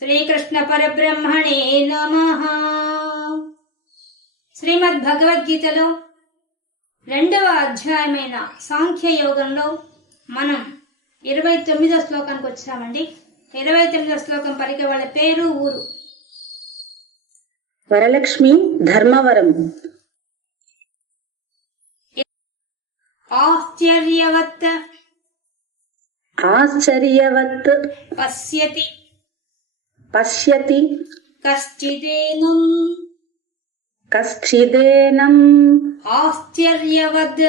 శ్రీకృష్ణ పరబ్రహ్మణే నమః. శ్రీమద్ భగవద్గీతలో 2వ అధ్యాయమైన సాంఖ్యయోగంలో మనం 29వ శ్లోకానికి వచ్చామండి. 29వ శ్లోకం పలికే వాళ్ళ పేరు, ఊరు. వరలక్ష్మి, ధర్మవరం. ఆశ్చర్యవత్ ఆశ్చర్యవత్ పశ్యతి పశ్యతి కశ్చిదేనం కశ్చిదేనం ఆశ్చర్యవద్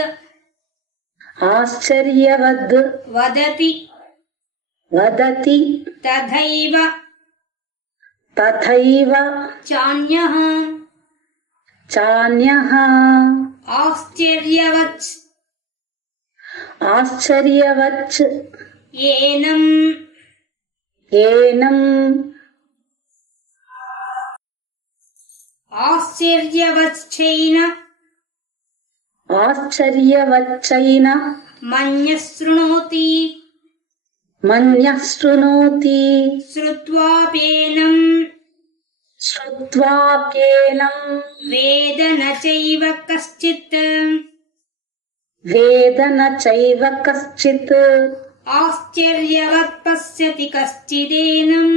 ఆశ్చర్యవద్ వదతి వదతి తథైవ తథైవ చాన్యః చాన్యః ఆశ్చర్యవత్ ఆశ్చర్యవత్ ఏనం ఏనం ఆశ్చర్యవచ్చైన ఆశ్చర్యవచ్చైన మన్యశృణోతి మన్యః శృణోతి శ్రుత్వాపేనం శ్రుత్వాప్యేనం వేద న చైవ కశ్చిత్ వేద న చైవ కశ్చిత్ ఆశ్చర్యవత్ పశ్యతి కశ్చిదేనం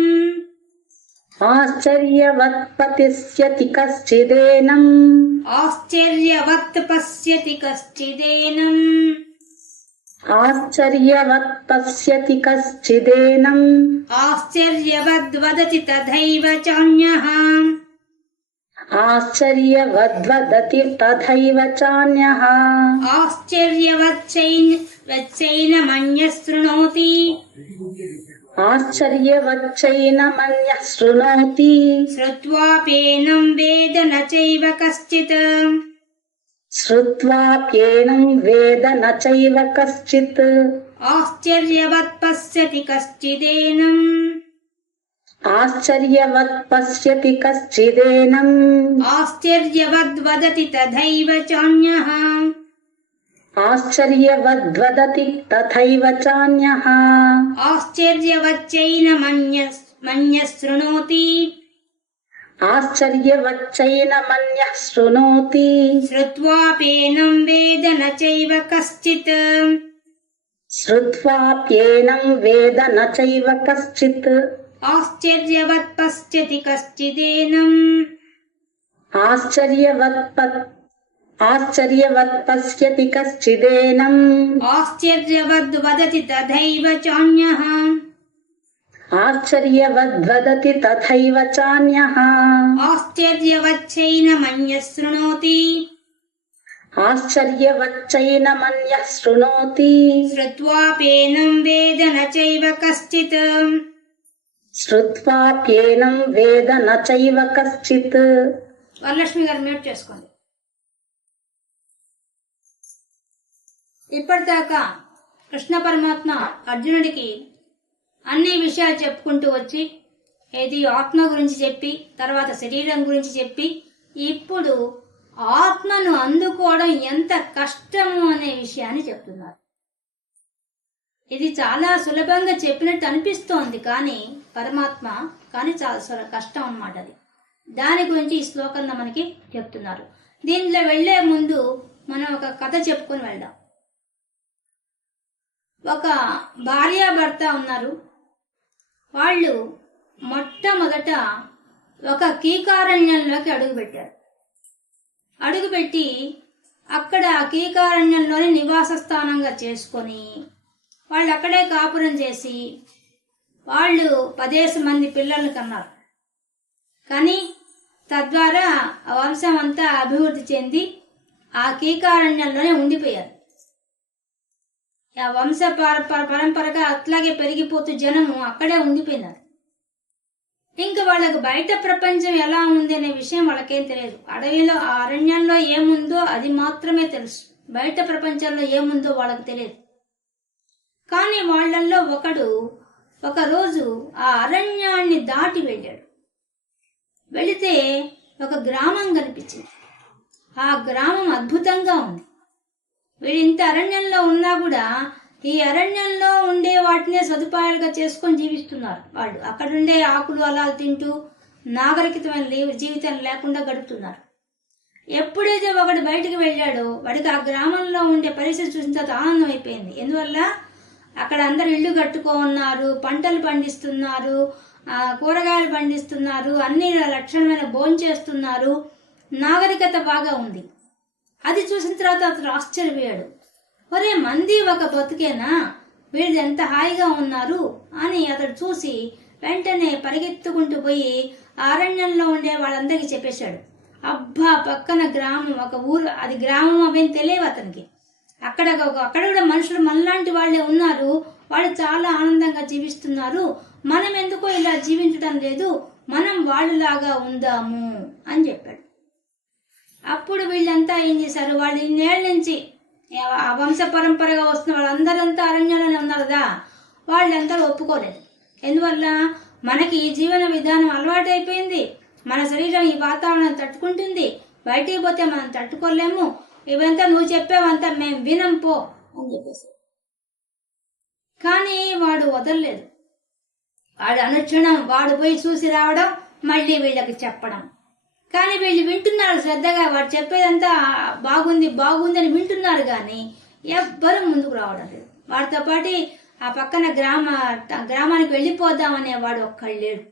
ఆశ్చర్యవత్ పతిష్యతి కశ్చిదేనం ఆశ్చర్యవత్ పశ్యతి కశ్చిదేనం ఆశ్చర్యవత్ పశ్యతి కశ్చిదేనం ఆశ్చర్యవద్ వదతి తథైవ చాన్యః ఆశ్చర్యవద్వదతి తథైవ చాన్యః ఆశ్చర్యవచ్చైన మన్యశృణోతి ఆశ్చర్యవచ్చైన మన్యః శృణోతి శ్రుత్వాపేనం వేద న చైవ కశ్చిత్ శ్రుత్వాప్యేనం వేద న చైవ కశ్చిత్ ఆశ్చర్యవత్ పశ్యతి కశ్చిదేనం ఆశ్చర్యవత్ పశ్యతి కశ్చిదేనం ఆశ్చర్యవద్ వదతి తథైవ చాన్యః ఆశ్చర్యవద్వదతి తథైవ చాన్యః ఆశ్చర్యవచ్చైన మన్యశృణోతి ఆశ్చర్యవచ్చైన మన్యః శృణోతి శ్రుత్వాపేనం వేద న చైవ కశ్చిత్ శ్రుత్వాప్యేనం వేద న చైవ కశ్చిత్ ఆశ్చర్యవత్ పశ్యతి కశ్చిదేనం ఆశ్చర్యవత్ పశ్యతి కశ్చిదేనం ఆశ్చర్యవద్ వదతి తథైవ చాన్యః ఆశ్చర్యవద్వదతి తథైవ చాన్యః ఆశ్చర్యవచ్చైన మన్యశృణోతి ఆశ్చర్యవచ్చైన మన్యః శృణోతి శ్రుత్వాపేనం వేద న చైవ కశ్చిత్ శ్రుత్వాప్యేనం వేద న చైవ కశ్చిత్. వరలక్ష్మి గారు మ్యూట్ చేసుకోండి. ఇప్పటిదాకా కృష్ణ పరమాత్మ అర్జునుడికి అన్ని విషయాలు చెప్పుకుంటూ వచ్చి, ఏది ఆత్మ గురించి చెప్పి, తర్వాత శరీరం గురించి చెప్పి, ఇప్పుడు ఆత్మను అందుకోవడం ఎంత కష్టము అనే విషయాన్ని చెప్తున్నారు. ఇది చాలా సులభంగా చెప్పినట్టు అనిపిస్తోంది, కానీ పరమాత్మ చాలా కష్టం అన్నమాట. అది దాని గురించి ఈ శ్లోకంలో మనకి చెప్తున్నారు. దీంట్లో వెళ్లే ముందు మనం ఒక కథ చెప్పుకొని వెళ్దాం. ఒక భార్యాభర్త ఉన్నారు. వాళ్ళు మొట్టమొదట ఒక కీకారణ్యంలోకి అడుగుపెట్టారు. అడుగుపెట్టి అక్కడ ఆ కీకారణ్యంలోని నివాస స్థానంగా చేసుకొని వాళ్ళు అక్కడే కాపురం చేసి వాళ్ళు 10 మంది పిల్లల్ని కన్నారు. కానీ తద్వారా ఆ వంశం అంతా అభివృద్ధి చెంది ఆ కీకారణ్యంలోనే ఉండిపోయారు. ఆ వంశ పరంపరగా అట్లాగే పెరిగిపోతూ జనము అక్కడే ఉండిపోయినారు. ఇంకా వాళ్ళకు బయట ప్రపంచం ఎలా ఉంది అనే విషయం వాళ్ళకేం తెలియదు. అడవిలో ఆ అరణ్యంలో ఏముందో అది మాత్రమే తెలుసు, బయట ప్రపంచంలో ఏముందో వాళ్ళకు తెలియదు. కానీ వాళ్ళల్లో ఒకరోజు ఆ అరణ్యాన్ని దాటి వెళ్ళాడు. వెళితే ఒక గ్రామం కనిపించింది. ఆ గ్రామం అద్భుతంగా ఉంది. వీడు ఇంత అరణ్యంలో ఉన్నా కూడా ఈ అరణ్యంలో ఉండే వాటినే సదుపాయాలుగా చేసుకొని జీవిస్తున్నారు వాళ్ళు. అక్కడుండే ఆకులు అలా తింటూ నాగరికతమైన జీవితం లేకుండా గడుపుతున్నారు. ఎప్పుడైతే ఒకడు బయటికి వెళ్ళాడో వాడికి ఆ గ్రామంలో ఉండే పరిస్థితి చూసిన తర్వాత ఆనందం అయిపోయింది. ఎందువల్ల అక్కడ అందరు ఇల్లు కట్టుకున్నారు, పంటలు పండిస్తున్నారు, కూరగాయలు పండిస్తున్నారు, అన్ని లక్షణమైన భోజనం చేస్తున్నారు, నాగరికత బాగా ఉంది. అది చూసిన తర్వాత అతను ఆశ్చర్యపోయాడు. ఒరే, మంది ఒక బతుకేనా, వీళ్ళు ఎంత హాయిగా ఉన్నారు అని అతడు చూసి వెంటనే పరిగెత్తుకుంటూ పోయి అరణ్యంలో ఉండే వాళ్ళందరికీ చెప్పేశాడు. అబ్బా, పక్కన గ్రామం, ఒక ఊరు, అది గ్రామం అవేం తెలియవు అతనికి. అక్కడ కూడా మనుషులు మనలాంటి వాళ్ళే ఉన్నారు, వాళ్ళు చాలా ఆనందంగా జీవిస్తున్నారు, మనం ఎందుకో ఇలా జీవించడం లేదు, మనం వాళ్ళలాగా ఉందాము అని చెప్పాడు. అప్పుడు వీళ్ళంతా ఏం చేశారు, వాళ్ళు ఇన్నేళ్ల నుంచి ఆ వంశ పరంపరగా వస్తున్న వాళ్ళందరంతా అరణ్యంలోనే ఉన్నారు కదా, వాళ్ళంతా ఒప్పుకోలేదు. ఎందువల్ల మనకి ఈ జీవన విధానం అలవాటు అయిపోయింది, మన శరీరం ఈ వాతావరణం తట్టుకుంటుంది, బయటికి పోతే మనం తట్టుకోలేము, ఇవంతా నువ్వు చెప్పావంతా మేము వినం పో అని చెప్పేసి. కానీ వాడు వదలలేదు. వాడు అనుక్షణం వాడు పోయి చూసి రావడం, మళ్ళీ వీళ్ళకి చెప్పడం. కానీ వీళ్ళు వింటున్నారు శ్రద్ధగా, వాడు చెప్పేదంతా బాగుంది బాగుంది అని వింటున్నారు, కానీ ఎవ్వరూ ముందుకు రావడం లేదు. వాడితో పాటు ఆ పక్కన గ్రామానికి వెళ్ళిపోదామనే వాడు ఒక్కడు లేడు.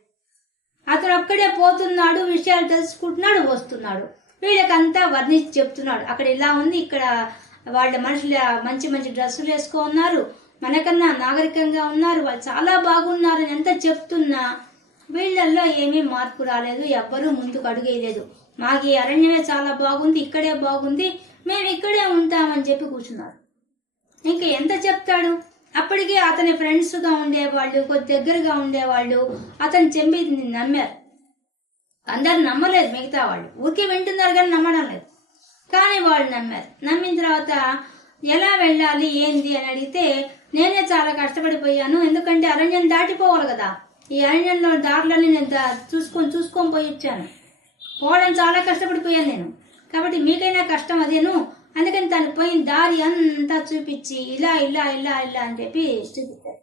అతను ఒక్కడే పోతున్నాడు, విషయాలు తెలుసుకుంటున్నాడు, వస్తున్నాడు, వీళ్ళకంతా వర్ణించి చెప్తున్నాడు. అక్కడ ఇలా ఉంది, ఇక్కడ వాళ్ళ మనుషులు మంచి మంచి డ్రెస్సులు వేసుకున్నారు, మనకన్నా నాగరికంగా ఉన్నారు, వాళ్ళు చాలా బాగున్నారు అని ఎంత చెప్తున్నా వీళ్ళల్లో ఏమీ మార్పు రాలేదు, ఎవ్వరూ ముందుకు అడుగేయలేదు. మాకు ఈ అరణ్యమే చాలా బాగుంది, ఇక్కడే బాగుంది, మేము ఇక్కడే ఉంటామని చెప్పి కూర్చున్నారు. ఇంకా ఎంత చెప్తాడు? అప్పటికే అతని ఫ్రెండ్స్గా ఉండేవాళ్ళు, కొద్ది దగ్గరగా ఉండేవాళ్ళు అతను చెంపి నమ్మారు. అందరు నమ్మలేదు, మిగతా వాళ్ళు ఊరికే వింటున్నారు కానీ నమ్మడం లేదు. కానీ వాళ్ళు నమ్మారు. నమ్మిన తర్వాత ఎలా వెళ్ళాలి ఏంది అని అడిగితే, నేనే చాలా కష్టపడిపోయాను, ఎందుకంటే అరణ్యం దాటిపోవాలి కదా, ఈ అరణ్యంలో దారులని నేను చూసుకొని పోయి వచ్చాను, పోవడం చాలా కష్టపడిపోయాను నేను, కాబట్టి మీకైనా కష్టం అదేను, అందుకని తను పోయిన దారి అంతా చూపించి ఇలా ఇలా ఇలా ఇలా అని చెప్పి చూపించారు.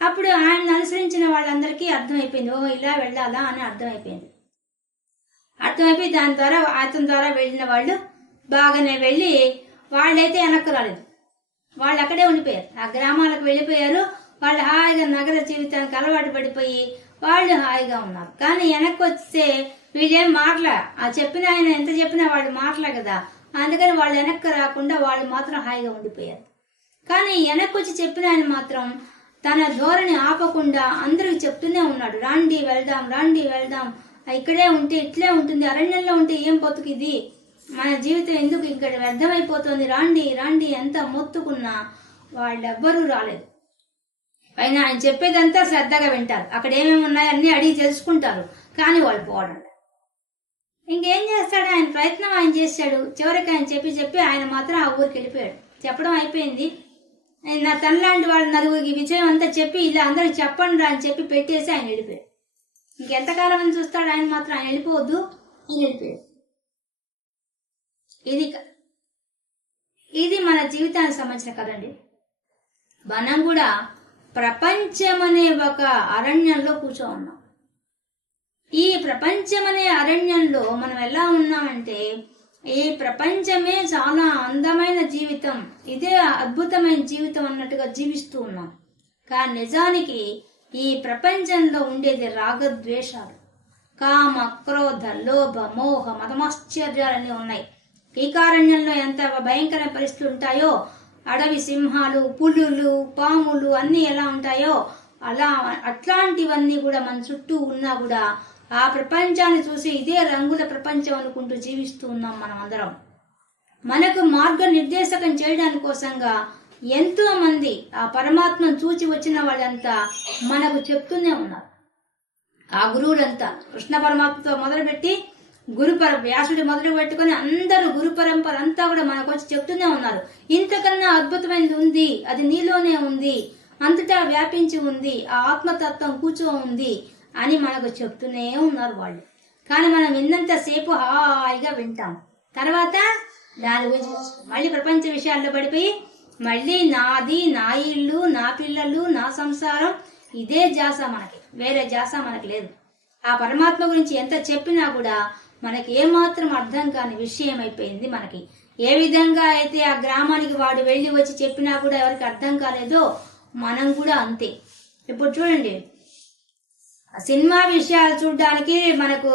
అప్పుడు ఆయన అనుసరించిన వాళ్ళందరికీ అర్థమైపోయింది, ఓ ఇలా వెళ్ళాలా అని అర్థమైపోయింది. దాని ద్వారా అతని ద్వారా వెళ్ళిన వాళ్ళు బాగానే వెళ్ళి, వాళ్ళైతే వెనక్కు రాలేదు, వాళ్ళు అక్కడే ఉండిపోయారు, ఆ గ్రామాలకు వెళ్ళిపోయారు. వాళ్ళు హాయిగా నగర జీవితానికి అలవాటు పడిపోయి వాళ్ళు హాయిగా ఉన్నారు. కానీ వెనక్కి వస్తే వీళ్ళేం మాటలా, ఆ చెప్పిన ఆయన ఎంత చెప్పినా వాళ్ళు మాటలే కదా, అందుకని వాళ్ళు వెనక్కి రాకుండా వాళ్ళు మాత్రం హాయిగా ఉండిపోయారు. కానీ వెనక్కి వచ్చి చెప్పిన ఆయన మాత్రం తన ధోరణి ఆపకుండా అందరికి చెప్తూనే ఉన్నాడు, రండి వెళ్దాం, రండి వెళ్దాం, ఇక్కడే ఉంటే ఇట్లే ఉంటుంది, అరణ్యంలో ఉంటే ఏం బతుకుది, మన జీవితం ఎందుకు ఇక్కడ వ్యర్థమైపోతుంది, రండి రండి ఎంత మొత్తుకున్నా వాళ్ళెవ్వరూ రాలేదు. అయినా ఆయన చెప్పేదంతా శ్రద్ధగా వింటారు, అక్కడ ఏమేమి ఉన్నాయో అన్ని అడిగి తెలుసుకుంటారు, కానీ వాళ్ళు పోవడం. ఇంకేం చేస్తాడు, ఆయన ప్రయత్నం ఆయన చేశాడు. చివరికి ఆయన చెప్పి ఆయన మాత్రం ఆ ఊరికి వెళ్ళిపోయాడు. చెప్పడం అయిపోయింది, నా తనలాంటి వాళ్ళ నలుగురికి విజయం అంతా చెప్పి ఇలా అందరికి చెప్పండి రా అని చెప్పి పెట్టేసి ఆయన వెళ్ళిపోయాడు. ఇంకెంతకాలం అని చూస్తాడు, ఆయన మాత్రం ఆయన వెళ్ళిపోవద్దు, ఆయన వెళ్ళిపోయాడు. ఇది మన జీవితానికి సంబంధించిన కదండి. మనం కూడా ప్రపంచం అనే ఒక అరణ్యంలో కూర్చో ఉన్నాం. ఈ ప్రపంచం అనే అరణ్యంలో మనం ఎలా ఉన్నామంటే, ఈ ప్రపంచమే చాలా అందమైన జీవితం, ఇదే అద్భుతమైన జీవితం అన్నట్టుగా జీవిస్తూ ఉన్నాం. కానీ నిజానికి ఈ ప్రపంచంలో ఉండేది రాగద్వేషాలు, కామ క్రోధ లోభ మోహ మతమాశ్చర్యాలన్నీ ఉన్నాయి. కీకారణ్యంలో ఎంత భయంకర పరిస్థితులు ఉంటాయో, అడవి సింహాలు, పులులు, పాములు అన్నీ ఎలా ఉంటాయో అట్లాంటివన్నీ కూడా మన చుట్టూ ఉన్నా కూడా ఆ ప్రపంచాన్ని చూసి ఇదే రంగుల ప్రపంచం అనుకుంటూ జీవిస్తూ ఉన్నాం మనం అందరం. మనకు మార్గ నిర్దేశకం చేయడానికి కోసంగా ఎంతో మంది ఆ పరమాత్మను చూచి వచ్చిన వాళ్ళంతా మనకు చెప్తూనే ఉన్నారు. ఆ గురువులంతా కృష్ణ పరమాత్మతో మొదలుపెట్టి వ్యాసుడి మొదలు పెట్టుకుని అందరూ గురు పరంపర అంతా కూడా మనకు వచ్చి చెప్తూనే ఉన్నారు, ఇంతకన్నా అద్భుతమైనది ఉంది, అది నీలోనే ఉంది, అంతటా వ్యాపించి ఉంది, ఆ ఆత్మతత్వం కూర్చో ఉంది అని మనకు చెప్తూనే ఉన్నారు వాళ్ళు. కానీ మనం విన్నంతసేపు హాయిగా వింటాం, తర్వాత దాని గురించి మళ్ళీ ప్రపంచ విషయాల్లో పడిపోయి మళ్ళీ నాది, నా ఇల్లు, నా పిల్లలు, నా సంసారం, ఇదే ధ్యాస మనకి, వేరే ధ్యాస మనకి లేదు. ఆ పరమాత్మ గురించి ఎంత చెప్పినా కూడా మనకి ఏమాత్రం అర్థం కాని విషయం అయిపోయింది మనకి. ఏ విధంగా అయితే ఆ గ్రామానికి వాడు వెళ్ళి వచ్చి చెప్పినా కూడా ఎవరికి అర్థం కాలేదో మనం కూడా అంతే. ఇప్పుడు చూడండి, సినిమా విషయాలు చూడడానికి మనకు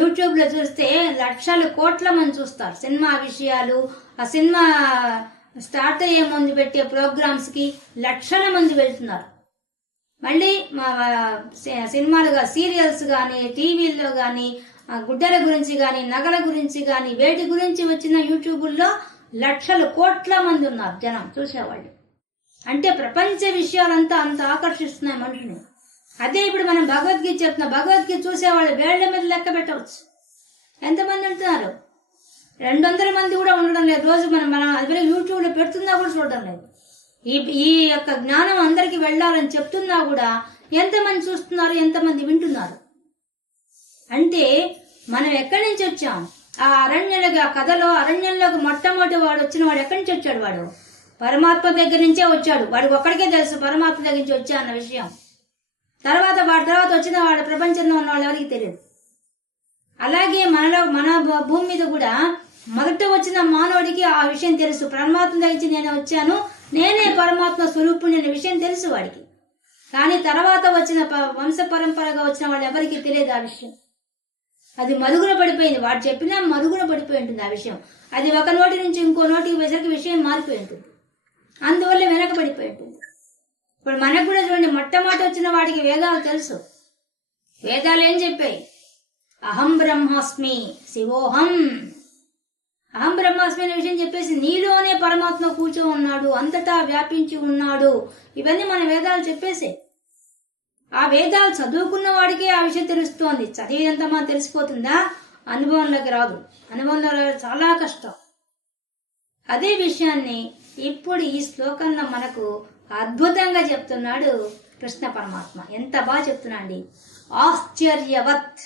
యూట్యూబ్ లో చూస్తే లక్షలు కోట్ల మంది చూస్తారు సినిమా విషయాలు. ఆ సినిమా స్టార్ట్ అయ్యే ముందు పెట్టే ప్రోగ్రామ్స్ కి లక్షల మంది వెళ్తున్నారు. మళ్ళీ సినిమాలుగా సీరియల్స్ కానీ, టీవీల్లో కానీ, గుడ్డల గురించి కానీ, నగల గురించి కానీ, వేటి గురించి వచ్చిన యూట్యూబుల్లో లక్షలు కోట్ల మంది ఉన్నారు జనం చూసేవాళ్ళు. అంటే ప్రపంచ విషయాలంతా అంత ఆకర్షిస్తున్నాయి మనుషుని. అదే ఇప్పుడు మనం భగవద్గీత చెప్తున్నాం, భగవద్గీత చూసేవాళ్ళు వేళ్ల మీద లెక్క పెట్టవచ్చు. ఎంతమంది ఉంటున్నారు? 200 మంది కూడా ఉండడం లేదు. రోజు మనం అది యూట్యూబ్ లో పెడుతున్నా కూడా చూడడం లేదు. ఈ యొక్క జ్ఞానం అందరికి వెళ్ళాలని చెప్తున్నా కూడా ఎంతమంది చూస్తున్నారు, ఎంతమంది వింటున్నారు? అంటే మనం ఎక్కడి నుంచి వచ్చాం? ఆ అరణ్యంలోకి, ఆ కథలో అరణ్యంలోకి మొట్టమొదటి వాడు వచ్చిన వాడు ఎక్కడి నుంచి వచ్చాడు? వాడు పరమాత్మ దగ్గర నుంచే వచ్చాడు. వాడికి ఒక్కడికే తెలుసు పరమాత్మ దగ్గర నుంచి వచ్చా అన్న విషయం. వాడి తర్వాత వచ్చిన వాడు ప్రపంచంలో ఉన్న వాళ్ళు ఎవరికి తెలియదు. అలాగే మన భూమి మీద కూడా మొదట వచ్చిన మానవుడికి ఆ విషయం తెలుసు, పరమాత్మ దగ్గర నేను వచ్చాను, నేనే పరమాత్మ స్వరూపుని అనే విషయం తెలుసు వాడికి. కానీ తర్వాత వచ్చిన వంశ పరంపరగా వచ్చిన వాళ్ళు ఎవరికి తెలియదు ఆ విషయం. అది మరుగున పడిపోయింది. వాడు చెప్పినా మరుగున పడిపోయి ఉంటుంది ఆ విషయం. అది ఒక నోటి నుంచి ఇంకో నోటికి వేసరికి విషయం మారిపోయి ఉంటుంది. అందువల్ల వెనకబడిపోయి ఉంటుంది. ఇప్పుడు మనకు కూడా చూడండి, మొట్టమొదటి వచ్చిన వాడికి వేదాలు తెలుసు. వేదాలు ఏం చెప్పాయి? అహం బ్రహ్మాస్మి శివోహం. అహం బ్రహ్మాస్మి అనే విషయం చెప్పేసి నీలోనే పరమాత్మ కూర్చో ఉన్నాడు, అంతటా వ్యాపించి ఉన్నాడు. ఇవన్నీ మన వేదాలు చెప్పేసే. ఆ వేదాలు చదువుకున్న వాడికే ఆ విషయం తెలుస్తోంది. చదివేంత మనం తెలిసిపోతుందా? అనుభవంలోకి రాదు. అనుభవంలో చాలా కష్టం. అదే విషయాన్ని ఇప్పుడు ఈ శ్లోకంలో మనకు అద్భుతంగా చెప్తున్నాడు కృష్ణ పరమాత్మ. ఎంత బాగా చెప్తున్నాండి. ఆశ్చర్యవత్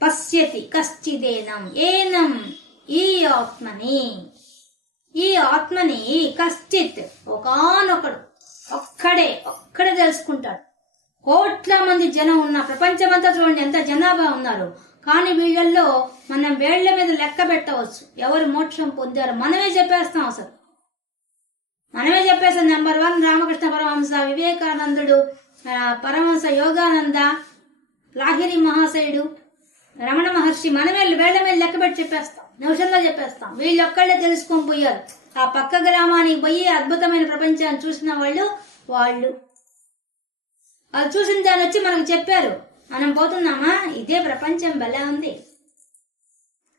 పశ్యతి కశ్చిదేనం ఏనం ఈ ఆత్మని. ఈ ఆత్మని కశ్చిత్ ఒకానొకడు ఒక్కడే తెలుసుకుంటాడు. కోట్ల మంది జనం ఉన్న ప్రపంచమంతా చూడండి ఎంత జనాభా ఉన్నారు. కానీ వీళ్ళల్లో మనం వేళ్ల మీద లెక్క పెట్టవచ్చు ఎవరు మోక్షం పొందారు. మనమే చెప్పేస్తాం. అసలు మనమే చెప్పేస్తాం. నెంబర్ 1 రామకృష్ణ పరమహంస, వివేకానందుడు, పరమహంస యోగానంద, లాహిరి మహాశయుడు, రమణ మహర్షి. మనమే వేళ్ల మీద లెక్క పెట్టి చెప్పేస్తాం, నిమిషంలో చెప్పేస్తాం. వీళ్ళొక్కళ్ళే తెలుసుకొని పోయారు. ఆ పక్క గ్రామానికి పోయి అద్భుతమైన ప్రపంచాన్ని చూసిన వాళ్ళు వాళ్ళు చూసిన దాన్ని వచ్చి మనకు చెప్పారు. మనం పోతున్నామా? ఇదే ప్రపంచం భలే ఉంది.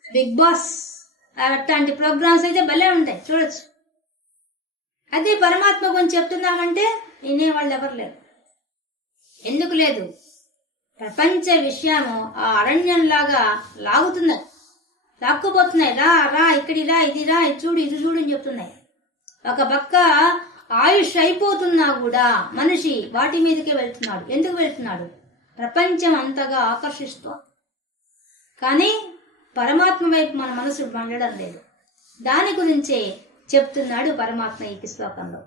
బిగ్ బాస్ అట్లాంటి ప్రోగ్రామ్స్ అయితే భలే ఉంటాయి, చూడొచ్చు. అదే పరమాత్మ గురించి చెప్తున్నామంటే వినేవాళ్ళు ఎవరు లేరు. ఎందుకు లేదు? ప్రపంచ విషయము ఆ అరణ్యంలాగా లాగుతున్నాయి, లాక్కుపోతున్నాయి. రా ఇక్కడి రా, ఇది రా, ఇది చూడు, ఇది చూడు అని చెప్తున్నాయి. ఒక పక్క ఆయుష్ అయిపోతున్నా కూడా మనిషి వాటి మీదకే వెళ్తున్నాడు. ఎందుకు వెళ్తున్నాడు? ప్రపంచం అంతగా ఆకర్షిస్తూ. కానీ పరమాత్మ వైపు మన మనసు మండడం లేదు. దాని గురించే చెప్తున్నాడు పరమాత్మ ఈ శ్లోకంలో.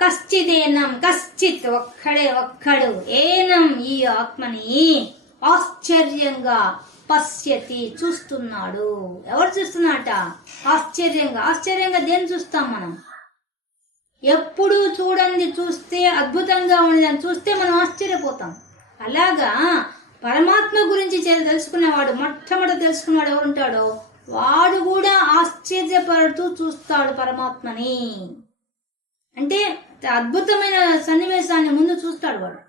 కశ్చిదేనం, కశ్చిత్ ఒక్కడు ఏనం ఈ ఆత్మని ఆశ్చర్యంగా పశ్యతి చూస్తున్నాడు. ఎవరు చూస్తున్నాట? ఆశ్చర్యంగా. ఆశ్చర్యంగా దేని చూస్తాం మనం? ఎప్పుడు చూడండి చూస్తే, అద్భుతంగా ఉండని చూస్తే మనం ఆశ్చర్యపోతాం. అలాగా పరమాత్మ గురించి తెలుసుకునేవాడు, మొట్టమొదటి తెలుసుకున్నాడు ఎవరుంటాడో వాడు కూడా ఆశ్చర్యపడుతూ చూస్తాడు పరమాత్మని. అంటే అద్భుతమైన సన్నివేశాన్ని ముందు చూస్తాడు వాడు.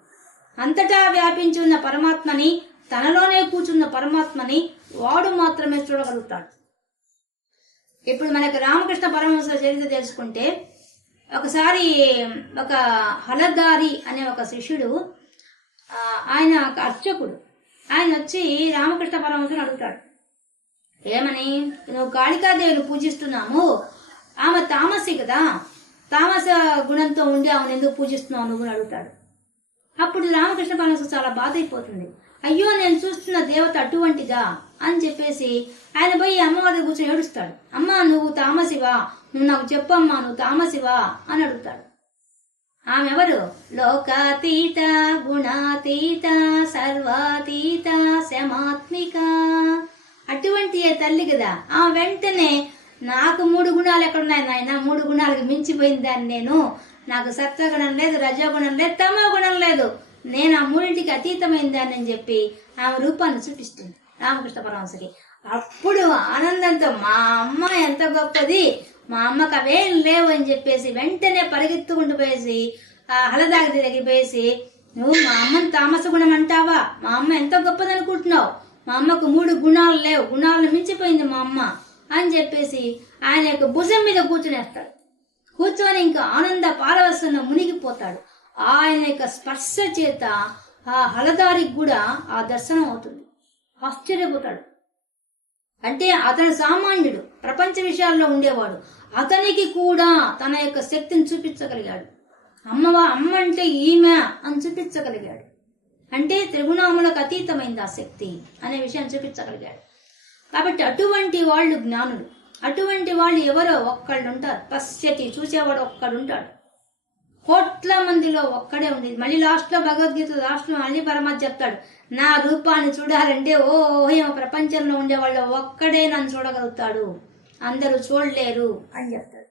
అంతటా వ్యాపించి ఉన్న పరమాత్మని, తనలోనే కూర్చున్న పరమాత్మని వాడు మాత్రమే చూడగలుగుతాడు. ఇప్పుడు మనకి రామకృష్ణ పరమహంస చరిత్ర తెలుసుకుంటే, ఒకసారి ఒక హలదారి అనే ఒక శిష్యుడు, ఆయన ఒక అర్చకుడు, ఆయన వచ్చి రామకృష్ణ పరమహంసను అడుగుతాడు. ఏమని? నువ్వు కాళికాదేవిని పూజిస్తున్నాము, ఆమె తామసి కదా, తామస గుణంతో ఉండి ఆమెను ఎందుకు పూజిస్తున్నావు నువ్వు అని అడుగుతాడు. అప్పుడు రామకృష్ణ పరమహంస చాలా బాధ అయిపోతుంది. అయ్యో, నేను చూస్తున్న దేవత అటువంటిదా అని చెప్పేసి ఆయన పోయి అమ్మవారి కూర్చొని ఏడుస్తాడు. అమ్మ, నువ్వు తామసివా, నువ్వు నాకు చెప్పమ్మా, నువ్వు తామసివా అని అడుగుతాడు. ఆమె ఎవరు? లోకాతీత గుణాతీత సర్వాతీత శమాత్మిక. అటువంటి తల్లి కదా. ఆమె వెంటనే నాకు 3 గుణాలు ఎక్కడున్నాయి నాయన, 3 గుణాలకు మించిపోయిన దాన్ని నేను. నాకు సత్వగుణం లేదు, రజోగుణం లేదు, తమో గుణం లేదు, నేను ఆ 3టికి అతీతమైన దాన్ని అని చెప్పి ఆమె రూపాన్ని చూపిస్తుంది రామకృష్ణ పరమహంసకి. అప్పుడు ఆనందంతో మా అమ్మ ఎంత గొప్పది, మా అమ్మకు అవేం లేవు అని చెప్పేసి వెంటనే పరిగెత్తుకుంటూ పోయేసి ఆ హలదాగి దగ్గరికి పోయేసి, నువ్వు మా అమ్మని తామస గుణం అంటావా? మా అమ్మ ఎంత గొప్పది అనుకుంటున్నావు? మా అమ్మకు 3 గుణాలు లేవు, గుణాలను మించిపోయింది మా అమ్మ అని చెప్పేసి ఆయన యొక్క భుజం మీద కూర్చునేస్తాడు. కూర్చొని ఇంకా ఆనంద పారవశంలో మునిగిపోతాడు. ఆయన యొక్క స్పర్శ చేత ఆ హలదారికి కూడా ఆ దర్శనం అవుతుంది. ఆశ్చర్యపోతాడు. అంటే అతను సామాన్యుడు, ప్రపంచ విషయాల్లో ఉండేవాడు, అతనికి కూడా తన యొక్క శక్తిని చూపించగలిగాడు. అమ్మ అంటే ఈమె అని చూపించగలిగాడు. అంటే త్రిగుణాములకు అతీతమైంది ఆ శక్తి అనే విషయాన్ని చూపించగలిగాడు. కాబట్టి అటువంటి వాళ్ళు జ్ఞానులు. అటువంటి వాళ్ళు ఎవరో ఒక్కళ్ళు ఉంటారు. పశ్యతి, చూసేవాడు ఒక్కడుంటాడు. కోట్ల మందిలో ఒక్కడే ఉంది. మళ్ళీ లాస్ట్లో భగవద్గీత లాస్ట్లో మళ్ళీ పరమాత్మ చెప్తాడు, నా రూపాన్ని చూడాలంటే ఏమో ప్రపంచంలో ఉండేవాళ్ళు ఒక్కడే నన్ను చూడగలుగుతాడు, అందరూ చూడలేరు అని చెప్తాడు.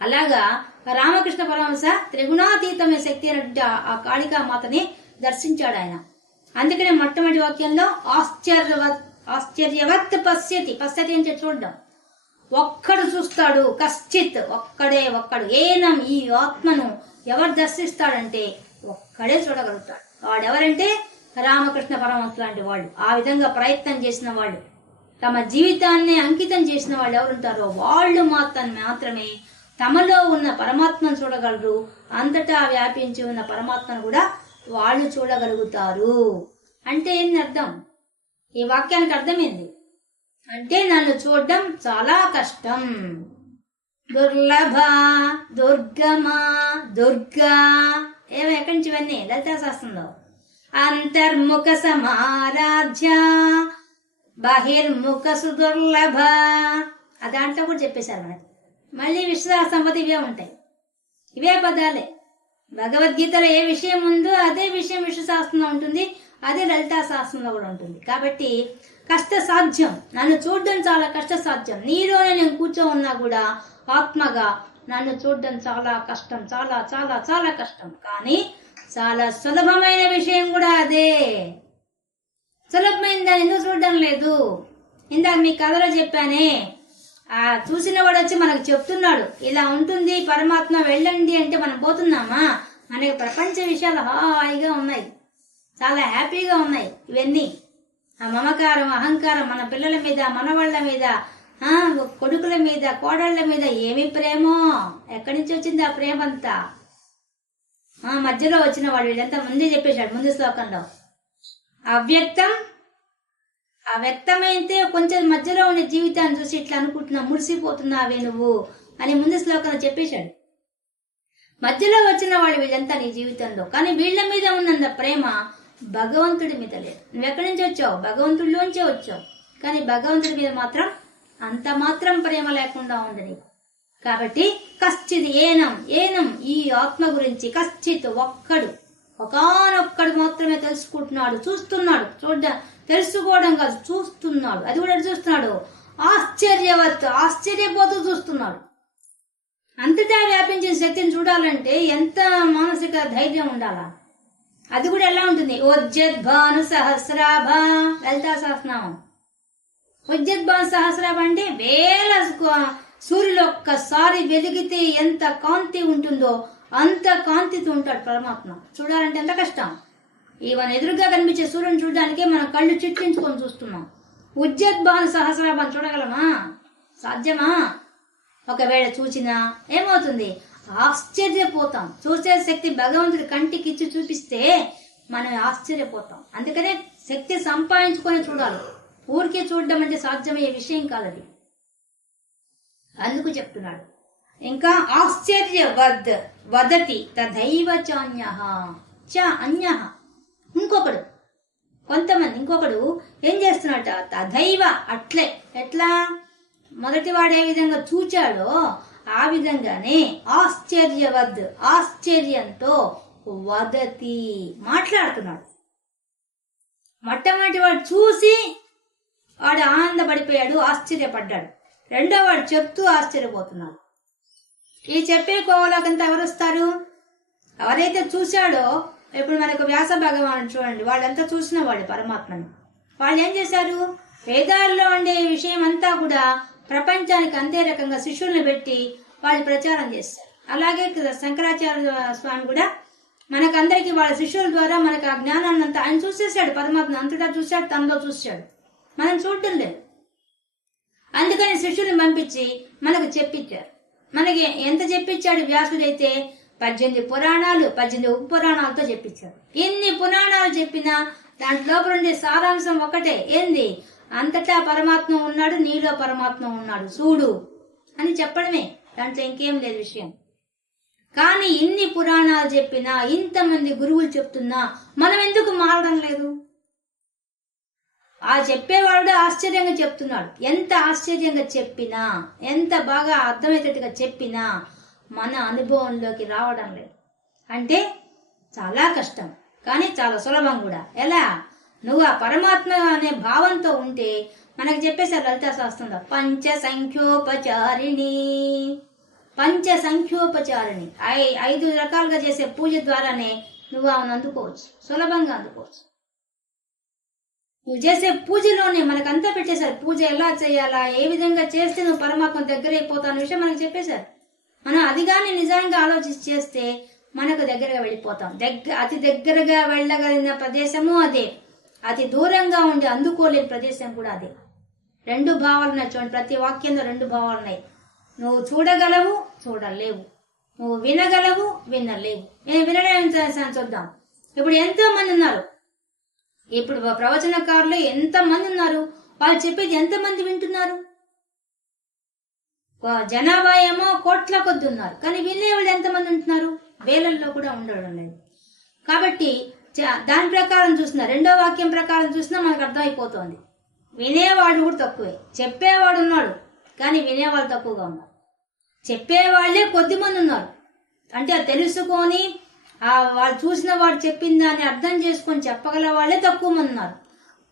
అలాగా రామకృష్ణ పరమహంస త్రిగుణాతీతమైన శక్తి అయినటువంటి ఆ కాళికామాతని దర్శించాడు ఆయన. అందుకనే మొట్టమొదటి వాక్యంలో ఆశ్చర్యవత్ పశ్యతి. పశ్యతి అంటే చూడడం. ఒక్కడు చూస్తాడు, కశ్చిత్, ఒక్కడు. ఏనం, ఈ ఆత్మను ఎవరు దర్శిస్తాడంటే ఒక్కడే చూడగలుగుతాడు. వాడెవరంటే రామకృష్ణ పరమహంస లాంటి వాళ్ళు. ఆ విధంగా ప్రయత్నం చేసిన వాళ్ళు, తమ జీవితాన్ని అంకితం చేసిన వాళ్ళు ఎవరుంటారో వాళ్ళు మాత్రమే తమలో ఉన్న పరమాత్మను చూడగలరు. అంతటా వ్యాపించి ఉన్న పరమాత్మను కూడా వాళ్ళు చూడగలుగుతారు. అంటే ఏంటి అర్థం? ఈ వాక్యానికి అర్థమైంది. అంటే నన్ను చూడడం చాలా కష్టం. దుర్లభ, దుర్గమ, దుర్గా, ఎక్కడి నుంచి ఇవన్నీ లలితా శాస్త్రంలో. అంతర్ముఖ సమారాధ్య బహిర్ముఖ సుదుర్లభ, ఆ దాంట్లో కూడా చెప్పేశారు మనకి. మళ్ళీ విశ్వాసంపతి ఇవే ఉంటాయి, ఇవే పదాలే. భగవద్గీతలో ఏ విషయం ఉందో అదే విషయం విశ్వశాస్త్రంలో ఉంటుంది, అదే లలితా శాస్త్రంలో కూడా ఉంటుంది. కాబట్టి కష్ట సాధ్యం, నన్ను చూడడం చాలా కష్ట సాధ్యం. నీలోనే నేను కూర్చో ఉన్నా కూడా ఆత్మగా నన్ను చూడడం చాలా కష్టం, చాలా చాలా చాలా కష్టం. కానీ చాలా సులభమైన విషయం కూడా అదే. సులభమైన దాన్ని ఎందుకు చూడడం లేదు? ఇందాక మీ కథలో చెప్పానే, ఆ చూసిన వాడు వచ్చి మనకు చెప్తున్నాడు ఇలా ఉంటుంది పరమాత్మ, వెళ్ళండి అంటే మనం పోతున్నామా? మనకి ప్రపంచ విషయాలు హాయిగా ఉన్నాయి, చాలా హ్యాపీగా ఉన్నాయి. ఇవన్నీ ఆ మమకారం, అహంకారం, మన పిల్లల మీద, మనవాళ్ల మీద, కొడుకుల మీద, కోడళ్ల మీద ఏమి ప్రేమో, ఎక్కడి నుంచి వచ్చింది ఆ ప్రేమ అంతా? మధ్యలో వచ్చిన వాడు వీళ్ళంతా ముందే చెప్పేశాడు ముందు శ్లోకంలో. అవ్యక్తం, వ్యక్తమైతే కొంచెం మధ్యలో ఉన్న జీవితాన్ని చూసి ఇట్లా అనుకుంటున్నా, మురిసిపోతున్నావే నువ్వు అని ముందు శ్లోకంలో చెప్పేశాడు. మధ్యలో వచ్చిన వాళ్ళు వీళ్ళంతా నీ జీవితంలో, కానీ వీళ్ళ మీద ఉన్నంత ప్రేమ భగవంతుడి మీద లేదు. నువ్వు ఎక్కడి నుంచి వచ్చావు? భగవంతుడిలోంచే వచ్చావు, కానీ భగవంతుడి మీద మాత్రం అంత మాత్రం ప్రేమ లేకుండా ఉంది నీకు. కాబట్టి కశ్చిత్ ఏనం, ఈ ఆత్మ గురించి కశ్చిత్ ఒకానొక్కడు మాత్రమే తెలుసుకుంటున్నాడు, చూస్తున్నాడు. తెలుసుకోవడం కాదు, చూస్తున్నాడు. అది కూడా చూస్తున్నాడు, ఆశ్చర్యపోతూ చూస్తున్నాడు. అంతటా వ్యాపించిన శక్తిని చూడాలంటే ఎంత మానసిక ధైర్యం ఉండాలా? అది కూడా ఎలా ఉంటుంది? ఉజ్జద్భాను సహస్రాభ, లలితా సహస్రనామం. ఉజ్జద్భాను సహస్రాభ అంటే వేల సూర్యులు ఒక్కసారి వెలిగితే ఎంత కాంతి ఉంటుందో అంత కాంతితో ఉంటాడు పరమాత్మ. చూడాలంటే ఎంత కష్టం. ఈవన్ ఎదురుగా కనిపించే సూర్యుని చూడడానికే మనం కళ్ళు చిట్లించుకొని చూస్తున్నాం. ఉజ్జద్భాను సహస్రాభాన్ని చూడగలమా? సాధ్యమా? ఒకవేళ చూసినా ఏమవుతుంది? ఆశ్చర్యపోతాం. చూసే శక్తి భగవంతుడి కంటికిచ్చి చూపిస్తే మనం ఆశ్చర్యపోతాం. అందుకనే శక్తి సంపాదించుకొని చూడాలి. ఊరికే చూడడం అంటే సాధ్యమయ్యే విషయం కాదది. అందుకు చెప్తున్నాడు. ఇంకా ఆశ్చర్యవద్ వదతి తథైవ చాన్యః అన్యః, ఇంకొకడు ఇంకొకడు ఏం చేస్తున్నాడట? తథైవ, అట్లే. ఎట్లా? మొదటి వాడు ఏ విధంగా చూచాడో ఆ విధంగానే ఆశ్చర్యవద్, ఆశ్చర్యంతో వదతి, మాట్లాడుతున్నాడు. మొట్టమొదటి వాడు చూసి వాడు ఆనందపడిపోయాడు, ఆశ్చర్యపడ్డాడు. రెండో వాడు చెప్తూ ఆశ్చర్యపోతున్నాడు. ఈ చెప్పే కోవలోకంతా ఎవరు వస్తారు? ఎవరైతే చూశాడో, ఇప్పుడు మనకు వ్యాస భగవానుడు చూడండి, వాళ్ళంతా చూసిన వాళ్ళు పరమాత్మని. వాళ్ళు ఏం చేశారు? వేదాల్లో ఉండే విషయం అంతా కూడా ప్రపంచానికి అంతే రకంగా శిష్యుల్ని పెట్టి వాళ్ళు ప్రచారం చేస్తారు. అలాగే శంకరాచార్య స్వామి కూడా మనకందరికి వాళ్ళ శిష్యుల ద్వారా మనకు ఆ జ్ఞానాన్ని అంతా ఆయన చూసేసాడు. పరమాత్మ అంతటా చూశాడు, తనలో చూశాడు, మనం చూడటం లేదు. అందుకని శిష్యుల్ని పంపించి మనకు చెప్పించారు. మనకి ఎంత చెప్పించాడు వ్యాసుడైతే 18 పురాణాలు, 18 ఉప పురాణాలతో చెప్పించాడు. ఎన్ని పురాణాలు చెప్పినా దాంట్లో ఉండే సారాంశం ఒకటే, ఏంది? అంతటా పరమాత్మ ఉన్నాడు, నీలో పరమాత్మ ఉన్నాడు చూడు అని చెప్పడమే, దాంట్లో ఇంకేం లేదు విషయం. కానీ ఇన్ని పురాణాలు చెప్పినా, ఇంతమంది గురువులు చెప్తున్నా మనం ఎందుకు మారడం లేదు? ఆ చెప్పేవాడు ఆశ్చర్యంగా చెప్తున్నాడు. ఎంత ఆశ్చర్యంగా చెప్పినా, ఎంత బాగా అర్థమయ్యేటట్టుగా చెప్పినా మన అనుభవంలోకి రావడం లేదు. అంటే చాలా కష్టం, కానీ చాలా సులభం కూడా. ఎలా? నువ్వు ఆ పరమాత్మ అనే భావంతో ఉంటే, మనకు చెప్పేసారు లలితా శాస్త్రంలో, పంచ సంఖ్యోపచారిణి, పంచ సంఖ్యోపచారిణి, 5 రకాలుగా చేసే పూజ ద్వారానే నువ్వు ఆమెను అందుకోవచ్చు, సులభంగా అందుకోవచ్చు. నువ్వు చేసే పూజలోనే మనకంతా పెట్టేశారు. పూజ ఎలా చేయాలా, ఏ విధంగా చేస్తే నువ్వు పరమాత్మ దగ్గర అయిపోతావు అనే విషయం మనకు చెప్పేశారు. మనం అది కానీ నిజంగా ఆలోచించి చేస్తే మనకు దగ్గరగా వెళ్ళిపోతాం. అతి దగ్గరగా వెళ్ళగలిగిన ప్రదేశము అదే, అతి దూరంగా ఉండి అందుకోలేని ప్రదేశం కూడా అదే. 2 భావాలు ఉన్నాయి చూడండి, ప్రతి వాక్యంలో 2 భావాలు ఉన్నాయి. నువ్వు చూడగలవు, చూడలేవు. నువ్వు వినగలవు, వినలేవు. నేను వినడం చూద్దాం. ఇప్పుడు ఎంతో మంది ఉన్నారు, ఇప్పుడు ప్రవచనకారులు ఎంతమంది ఉన్నారు, వాళ్ళు చెప్పేది ఎంతమంది వింటున్నారు? జనాభా ఏమో కోట్ల కొద్ది ఉన్నారు, కానీ వినేవాళ్ళు ఎంతమంది ఉంటున్నారు? వేలల్లో కూడా ఉండడం లేదు. కాబట్టి దాని ప్రకారం చూసినా, 2వ వాక్యం ప్రకారం చూసినా మనకు అర్థమైపోతుంది, వినేవాడు కూడా తక్కువే. చెప్పేవాడు ఉన్నాడు, కానీ వినేవాళ్ళు తక్కువగా ఉన్నారు. చెప్పేవాళ్లే కొద్దిమంది ఉన్నారు. అంటే అది తెలుసుకొని వాళ్ళు చూసిన వాడు చెప్పిన దాన్ని అర్థం చేసుకొని చెప్పగల వాళ్ళే తక్కువ మంది ఉన్నారు.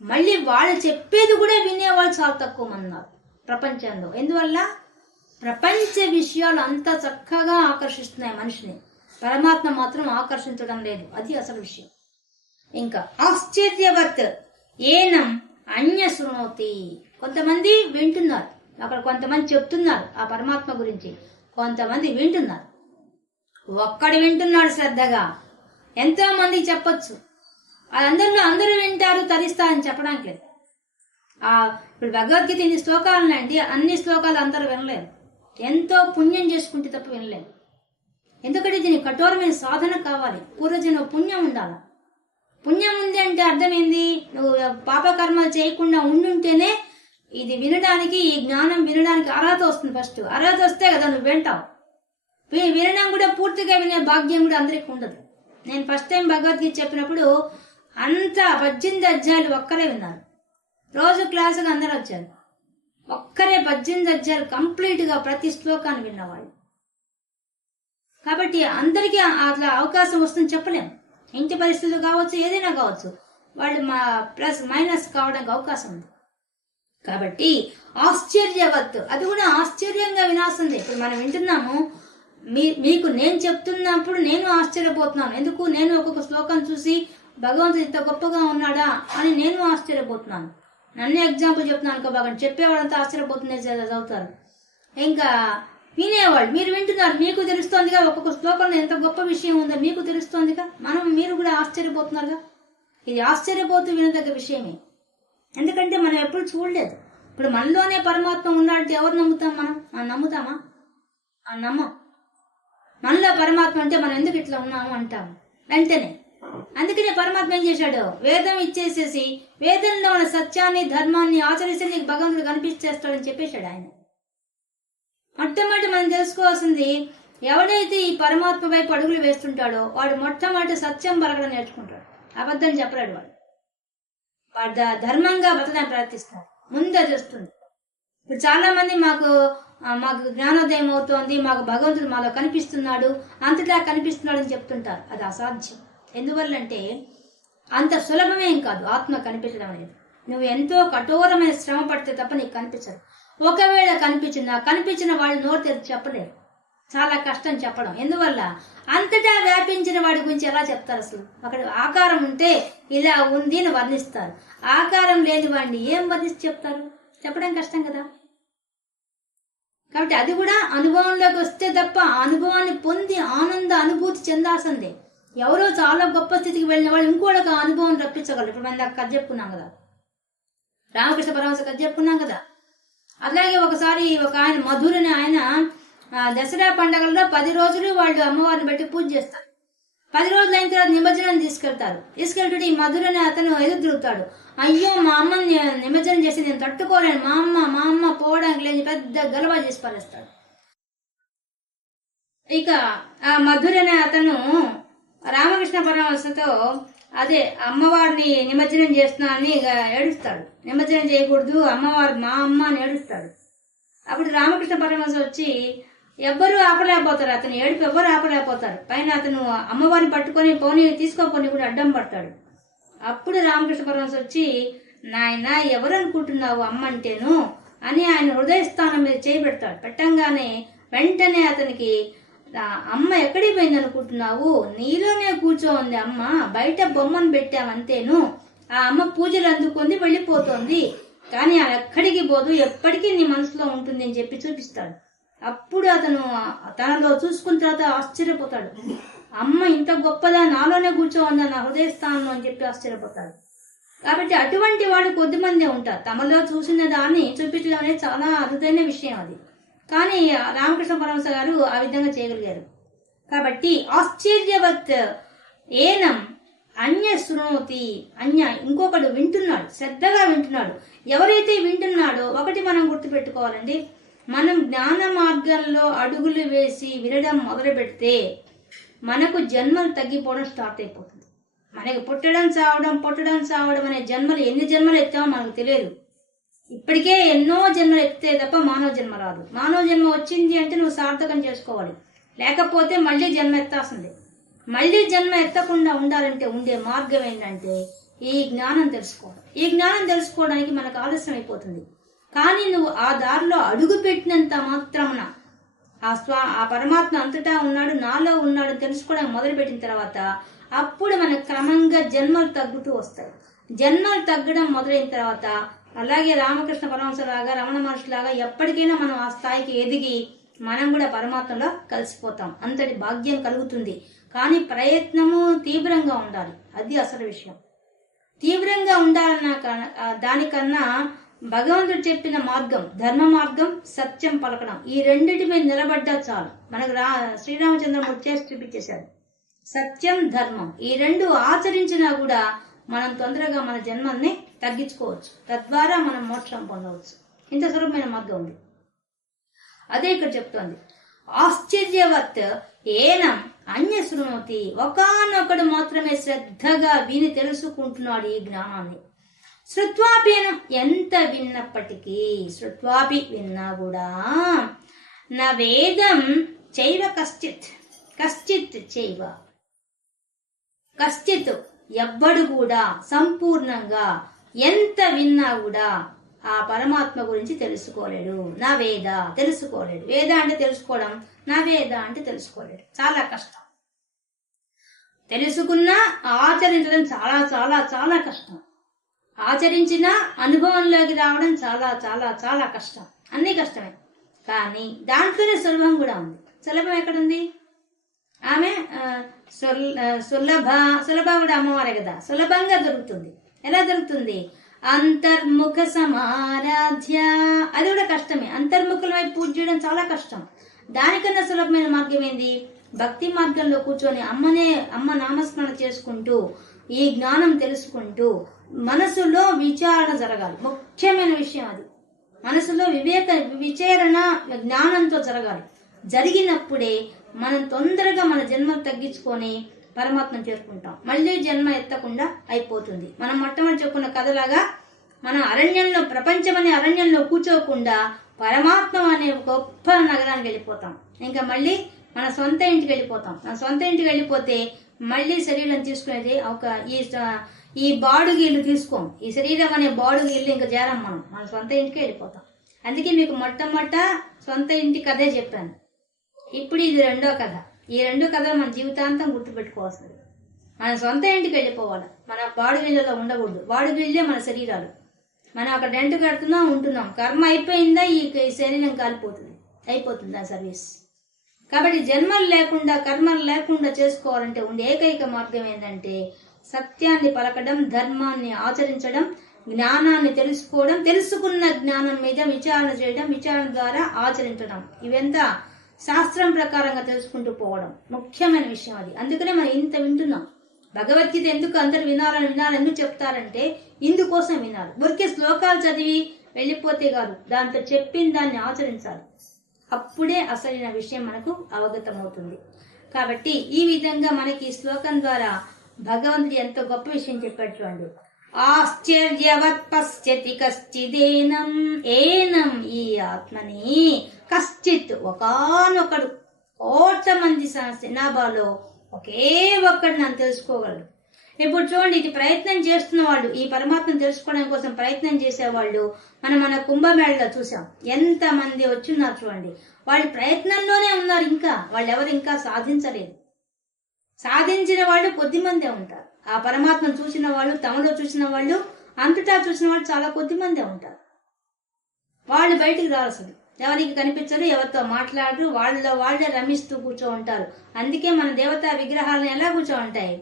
మళ్ళీ వాళ్ళు చెప్పేది కూడా వినేవాళ్ళు చాలా తక్కువ మంది ఉన్నారు ప్రపంచంలో. ఎందువల్ల? ప్రపంచ విషయాలు అంత చక్కగా ఆకర్షిస్తున్నాయి మనిషిని, పరమాత్మ మాత్రం ఆకర్షించడం లేదు. అది అసలు విషయం. ఇంకా ఆశ్చర్యవత్ ఏనం అన్య శృణోతి, కొంతమంది వింటున్నారు, అక్కడ కొంతమంది చెప్తున్నారు ఆ పరమాత్మ గురించి, కొంతమంది వింటున్నారు. ఒక్కడు వింటున్నాడు శ్రద్ధగా, ఎంతో మంది చెప్పొచ్చు, అందరిలో అందరూ వింటారు తరిస్తారని చెప్పడానికి లేదు. ఇప్పుడు భగవద్గీత ఇన్ని శ్లోకాలు ఉన్నాయండి, అన్ని శ్లోకాలు అందరూ వినలేరు. ఎంతో పుణ్యం చేసుకుంటే తప్ప వినలేరు. ఎందుకంటే దీనికి కఠోరమైన సాధన కావాలి, పూర్వజన్మ పుణ్యం ఉండాలి. పుణ్యం ఉంది అంటే అర్థమైంది, నువ్వు పాపకర్మలు చేయకుండా ఉండుంటేనే ఇది వినడానికి, ఈ జ్ఞానం వినడానికి అర్హత వస్తుంది. ఫస్ట్ అర్హత వస్తే కదా నువ్వు వింటావు. వినడం కూడా పూర్తిగా వినే భాగ్యం కూడా అందరికి ఉండదు. నేను ఫస్ట్ టైం భగవద్గీత చెప్పినప్పుడు అంతా 18 అధ్యాయాలు ఒక్కరే విన్నారు. రోజు క్లాసుకు అందరూ వచ్చారు, ఒక్కరే 18 అధ్యాయాలు కంప్లీట్ గా ప్రతి శ్లోకాన్ని విన్నవాళ్ళు. కాబట్టి అందరికీ అట్లా అవకాశం వస్తుందని చెప్పలేము. ఇంటి పరిస్థితులు కావచ్చు, ఏదైనా కావచ్చు, వాళ్ళు ప్లస్ మైనస్ కావడానికి అవకాశం ఉంది. కాబట్టి ఆశ్చర్యవత్, అది కూడా ఆశ్చర్యంగా వినాల్సిందే. ఇప్పుడు మనం వింటున్నాము, మీకు నేను చెప్తున్నప్పుడు నేను ఆశ్చర్యపోతున్నాను. ఎందుకు? నేను ఒక్కొక్క శ్లోకం చూసి భగవంతుడు ఇంత గొప్పగా ఉన్నాడా అని నేను ఆశ్చర్యపోతున్నాను. నన్నే ఎగ్జాంపుల్ చెప్తున్నాను అనుకో, బాగా చెప్పేవాళ్ళంతా ఆశ్చర్యపోతుంది చదువుతారు. ఇంకా వినేవాళ్ళు, మీరు వింటున్నారు, మీకు తెలుస్తోందిగా ఒక్కొక్క శ్లోకంలో ఎంత గొప్ప విషయం ఉందో మీకు తెలుస్తోందిగా, మీరు కూడా ఆశ్చర్యపోతున్నారుగా. ఇది ఆశ్చర్యపోతూ వినదగ్గ విషయమే. ఎందుకంటే మనం ఎప్పుడు చూడలేదు. ఇప్పుడు మనలోనే పరమాత్మ ఉన్నాడంటే ఎవరు నమ్ముతాం? మనం నమ్ముతామా? నమ్మం. మనలో పరమాత్మ అంటే మనం ఎందుకు ఇట్లా ఉన్నాము అంటాము వెంటనే. అందుకనే పరమాత్మ ఏం చేశాడు? వేదం ఇచ్చేసేసి వేదంలో ఉన్న సత్యాన్ని, ధర్మాన్ని ఆచరిస్తే నీకు భగవంతుడు కనిపించేస్తాడని చెప్పేశాడు ఆయన. మొట్టమొదటి మనం తెలుసుకోవాల్సింది, ఎవడైతే ఈ పరమాత్మ వైపు అడుగులు వేస్తుంటాడో వాడు మొట్టమొదటి సత్యం పలకడం నేర్చుకుంటాడు. అబద్ధం చెప్పలేడు. వాడు ధర్మంగా బతకడానికి ప్రయత్నిస్తాడు. ముందు అది వస్తుంది. ఇప్పుడు చాలా మంది మాకు జ్ఞానోదయం అవుతోంది, మాకు భగవంతుడు మాలో కనిపిస్తున్నాడు, అంతటా కనిపిస్తున్నాడు అని చెప్తుంటారు. అది అసాధ్యం. ఎందువల్లంటే అంత సులభమేం కాదు ఆత్మ కనిపించడం అనేది. నువ్వు ఎంతో కఠోరమైన శ్రమ పడితే తప్ప నీకు కనిపించదు. ఒకవేళ కనిపించిన వాళ్ళు నోరు తెరిచి చెప్పలేరు. చాలా కష్టం చెప్పడం. ఎందువల్ల అంతటా వ్యాపించిన వాడి గురించి ఎలా చెప్తారు? అసలు అక్కడ ఆకారం ఉంటే ఇలా ఉంది అని వర్ణిస్తారు. ఆకారం లేని వాడిని ఏం వర్ణిస్తే చెప్తారు? చెప్పడం కష్టం కదా. కాబట్టి అది కూడా అనుభవంలోకి వస్తే తప్ప అనుభవాన్ని పొంది ఆనంద అనుభూతి చెందాల్సిందే. ఎవరో చాలా గొప్ప స్థితికి వెళ్ళిన వాళ్ళు ఇంకోళ్ళకి అనుభవం రప్పించగలరు. ఇప్పుడు మనం కథ చెప్పుకున్నాం కదా, రామకృష్ణ పరమహంస కథ చెప్పుకున్నాం కదా. అలాగే ఒకసారి ఒక ఆయన మధురని ఆయన దసరా పండుగల్లో 10 రోజులు వాళ్ళు అమ్మవారిని పెట్టి పూజ చేస్తారు. 10 రోజులు అయిన తర్వాత నిమజ్జనం తీసుకెళ్తుంటే ఈ మధురని అతను ఎదురు తిరుగుతాడు. అయ్యో మా అమ్మని నిమజ్జనం చేసి నేను తట్టుకోలేను, మా అమ్మ పోవడానికి లేని పెద్ద గలవా చేసి పారేస్తాడు. ఇక ఆ మధురని అతను రామకృష్ణ పరమహంసతో అదే అమ్మవారిని నిమజ్జనం చేస్తున్నానని ఏడుస్తాడు. నిమజ్జనం చేయకూడదు, అమ్మవారు మా అమ్మ అని ఏడుస్తాడు. అప్పుడు రామకృష్ణ పరమహంస వచ్చి ఎవ్వరూ ఆపలేకపోతారు, అతను ఏడుపు ఎవ్వరు ఆపలేకపోతారు. పైన అతను అమ్మవారిని పట్టుకొని తీసుకోపోని కూడా అడ్డం పడతాడు. అప్పుడు రామకృష్ణ పరమహంస వచ్చి నాయన ఎవరు అనుకుంటున్నావు అమ్మ అంటేను అని ఆయన హృదయస్థానం మీద చేయబెడతాడు. పెట్టంగానే వెంటనే అతనికి అమ్మ ఎక్కడికి పోయింది అనుకుంటున్నావు, నీలోనే కూర్చోంది అమ్మ, బయట బొమ్మను పెట్టామంతేను, ఆ అమ్మ పూజలు అందుకుంది వెళ్ళిపోతోంది, కానీ అది ఎక్కడికి పోదు, ఎప్పటికీ నీ మనసులో ఉంటుంది అని చెప్పి చూపిస్తాడు. అప్పుడు అతను తనలో చూసుకున్న తర్వాత ఆశ్చర్యపోతాడు. అమ్మ ఇంత గొప్పదా, నాలోనే కూర్చోందా నా హృదయస్థానంలో అని చెప్పి ఆశ్చర్యపోతాడు. కాబట్టి అటువంటి వాళ్ళు కొద్దిమందే ఉంటారు. తమలో చూసిన దాన్ని చూపించడం అనేది చాలా అరుదైన విషయం అది. కానీ రామకృష్ణ పరమహంస గారు ఆ విధంగా చేయగలిగారు. కాబట్టి ఆశ్చర్యవత్ ఏనం అన్య శృణోతి, ఇంకొకడు వింటున్నాడు, శ్రద్ధగా వింటున్నాడు. ఎవరైతే వింటున్నాడో ఒకటి మనం గుర్తుపెట్టుకోవాలండి, మనం జ్ఞాన మార్గంలో అడుగులు వేసి వినడం మొదలు పెడితే మనకు జన్మలు తగ్గిపోవడం స్టార్ట్ అయిపోతుంది. మనకి పుట్టడం చావడం అనే జన్మలు ఎన్ని జన్మలు ఎత్తామో మనకు తెలియదు. ఇప్పటికే ఎన్నో జన్మలు ఎత్తే తప్ప మానవ జన్మ రాదు. మానవ జన్మ వచ్చింది అంటే నువ్వు సార్థకం చేసుకోవాలి, లేకపోతే మళ్ళీ జన్మ ఎత్తాల్సిందే. మళ్ళీ జన్మ ఎత్తకుండా ఉండాలంటే ఉండే మార్గం ఏంటంటే ఈ జ్ఞానం తెలుసుకోవడం. ఈ జ్ఞానం తెలుసుకోవడానికి మనకు ఆలస్యం అయిపోతుంది. కానీ నువ్వు ఆ దారిలో అడుగు పెట్టినంత మాత్రమున ఆ పరమాత్మ అంతటా ఉన్నాడు, నాలో ఉన్నాడు తెలుసుకోవడానికి మొదలుపెట్టిన తర్వాత అప్పుడు మనకు క్రమంగా జన్మలు తగ్గుతూ వస్తాయి. జన్మలు తగ్గడం మొదలైన తర్వాత అలాగే రామకృష్ణ పరమహంసలాగా రమణ మహర్షిలాగా ఎప్పటికైనా మనం ఆ స్థాయికి ఎదిగి మనం కూడా పరమాత్మలో కలిసిపోతాం. అంతటి భాగ్యం కలుగుతుంది. కానీ ప్రయత్నము తీవ్రంగా ఉండాలి. అది అసలు విషయం. తీవ్రంగా ఉండాలన్న దానికన్నా భగవంతుడు చెప్పిన మార్గం, ధర్మ మార్గం, సత్యం పలకడం, ఈ రెండిటి మీద నిలబడ్డా చాలు. మనకు శ్రీరామచంద్రమూర్తి చేసి చూపించేశాడు. సత్యం, ధర్మం, ఈ రెండు ఆచరించినా కూడా మనం తొందరగా మన జన్మల్ని తగ్గించుకోవచ్చు. తద్వారా మనం మోక్షం పొందవచ్చు. ఇంత సులభమైన మార్గం ఉంది. అదే ఇక్కడ చెప్తోంది. ఆశ్చర్యవత్ ఏనం అన్య శృణోతి, ఒకానొకడు మాత్రమే శ్రద్ధగా విని తెలుసుకుంటున్నాడు ఈ జ్ఞానాన్ని. శృత్వాపేనం, ఎంత విన్నప్పటికీ, శృత్వాపి విన్నా కూడా, నా వేదం చైవ కశ్చిత్ చైవ కశ్చిత్, ఎవ్వడు కూడా సంపూర్ణంగా ఎంత విన్నా కూడా ఆ పరమాత్మ గురించి తెలుసుకోలేడు. నా వేద తెలుసుకోలేడు. వేద అంటే తెలుసుకోవడం, నా వేద అంటే తెలుసుకోలేడు. చాలా కష్టం. తెలుసుకున్నా ఆచరించడం చాలా చాలా చాలా కష్టం. ఆచరించిన అనుభవంలోకి రావడం చాలా చాలా చాలా కష్టం. అన్ని కష్టమే. కానీ దాంట్లోనే సులభం కూడా ఉంది. సులభం ఎక్కడుంది? ఆమె సులభ కూడా అమ్మవారే కదా, సులభంగా దొరుకుతుంది. ఎలా దొరుకుతుంది? అంతర్ముఖ సమారాధ్య, అది కూడా కష్టమే. అంతర్ముఖుల వైపు పూజ చేయడం చాలా కష్టం. దానికన్నా సులభమైన మార్గం ఏంది? భక్తి మార్గంలో కూర్చొని అమ్మ నామస్మరణ చేసుకుంటూ ఈ జ్ఞానం తెలుసుకుంటూ మనసులో విచారణ జరగాలి. ముఖ్యమైన విషయం అది. మనసులో విచారణ జ్ఞానంతో జరగాలి. జరిగినప్పుడే మనం తొందరగా మన జన్మను తగ్గించుకొని పరమాత్మను చేరుకుంటాం. మళ్ళీ జన్మ ఎత్తకుండా అయిపోతుంది. మనం మొట్టమొదటి చెప్పుకున్న కథలాగా మన అరణ్యంలో, ప్రపంచం అనే అరణ్యంలో కూర్చోకుండా పరమాత్మ అనే గొప్ప నగరానికి వెళ్ళిపోతాం. ఇంకా మళ్ళీ మన సొంత ఇంటికి వెళ్ళిపోతాం. మన సొంత ఇంటికి వెళ్ళిపోతే మళ్ళీ శరీరం తీసుకునేది ఒక ఈ బాడుగీళ్ళు తీసుకోం. ఈ శరీరం అనే బాడుగీళ్ళు ఇంకా చేరం మనం, మన సొంత ఇంటికి వెళ్ళిపోతాం. అందుకే మీకు మొట్టమొదట సొంత ఇంటి కథే చెప్పాను. ఇప్పుడు ఇది రెండో కథ. ఈ రెండు కథలు మన జీవితాంతం గుర్తుపెట్టుకోవాల్సింది. మన సొంత ఇంటికి వెళ్ళిపోవాలి. మన బాడుగిళ్ళలో ఉండకూడదు. బాడుగిళ్ళే మన శరీరాలు. మనం అక్కడ రెంట్ కడుతున్నాం, ఉంటున్నాం. కర్మ అయిపోయిందా ఈ శరీరం కాలిపోతుంది, అయిపోతుంది ఆ సర్వీస్. కాబట్టి జన్మలు లేకుండా, కర్మలు లేకుండా చేసుకోవాలంటే ఉండే ఏకైక మార్గం ఏంటంటే సత్యాన్ని పలకడం, ధర్మాన్ని ఆచరించడం, జ్ఞానాన్ని తెలుసుకోవడం, తెలుసుకున్న జ్ఞానం మీద విచారణ చేయడం, విచారణ ద్వారా ఆచరించడం. ఇవంతా శాస్త్రం ప్రకారంగా తెలుసుకుంటూ పోవడం ముఖ్యమైన విషయం. అది అందుకనే మనం ఇంత వింటున్నాం. భగవద్గీత ఎందుకు అందరు వినాలని ఎందుకు చెప్తారంటే ఇందుకోసం వినాలి. ఊరికే శ్లోకాలు చదివి వెళ్ళిపోతే కాదు, దాంట్లో చెప్పిన దాన్ని ఆచరించాలి. అప్పుడే అసలైన విషయం మనకు అవగతమవుతుంది. కాబట్టి ఈ విధంగా మనకి ఈ శ్లోకం ద్వారా భగవంతుడు ఎంతో గొప్ప విషయం చెప్పాడు. చూడండి, ఆశ్చర్యవత్ పశ్యతి కశ్చిదేనం, ఏనం ఈ ఆత్మని కశ్చిత్, ఒకానొకడు, కోట్ల మంది జనాభాలో ఒకే ఒక్కడు నన్ను తెలుసుకోగలడు. ఇప్పుడు చూడండి, ఇది ప్రయత్నం చేస్తున్న వాళ్ళు, ఈ పరమాత్మను తెలుసుకోవడం కోసం ప్రయత్నం చేసేవాళ్ళు మన కుంభమేళలో చూసాం. ఎంత మంది వచ్చిన్నారు చూడండి. వాళ్ళు ప్రయత్నంలోనే ఉన్నారు. ఇంకా వాళ్ళు ఎవరు ఇంకా సాధించలేదు. సాధించిన వాళ్ళు కొద్ది మందే ఉంటారు. ఆ పరమాత్మను చూసిన వాళ్ళు, తమలో చూసిన వాళ్ళు, అంతటా చూసిన వాళ్ళు చాలా కొద్ది మందే ఉంటారు. వాళ్ళు బయటికి రావాల్సింది, ఎవరికి కనిపించరు, ఎవరితో మాట్లాడరు, వాళ్ళలో వాళ్ళే రమిస్తూ కూర్చో ఉంటారు. అందుకే మన దేవతా విగ్రహాలను ఎలా కూర్చో ఉంటాయి,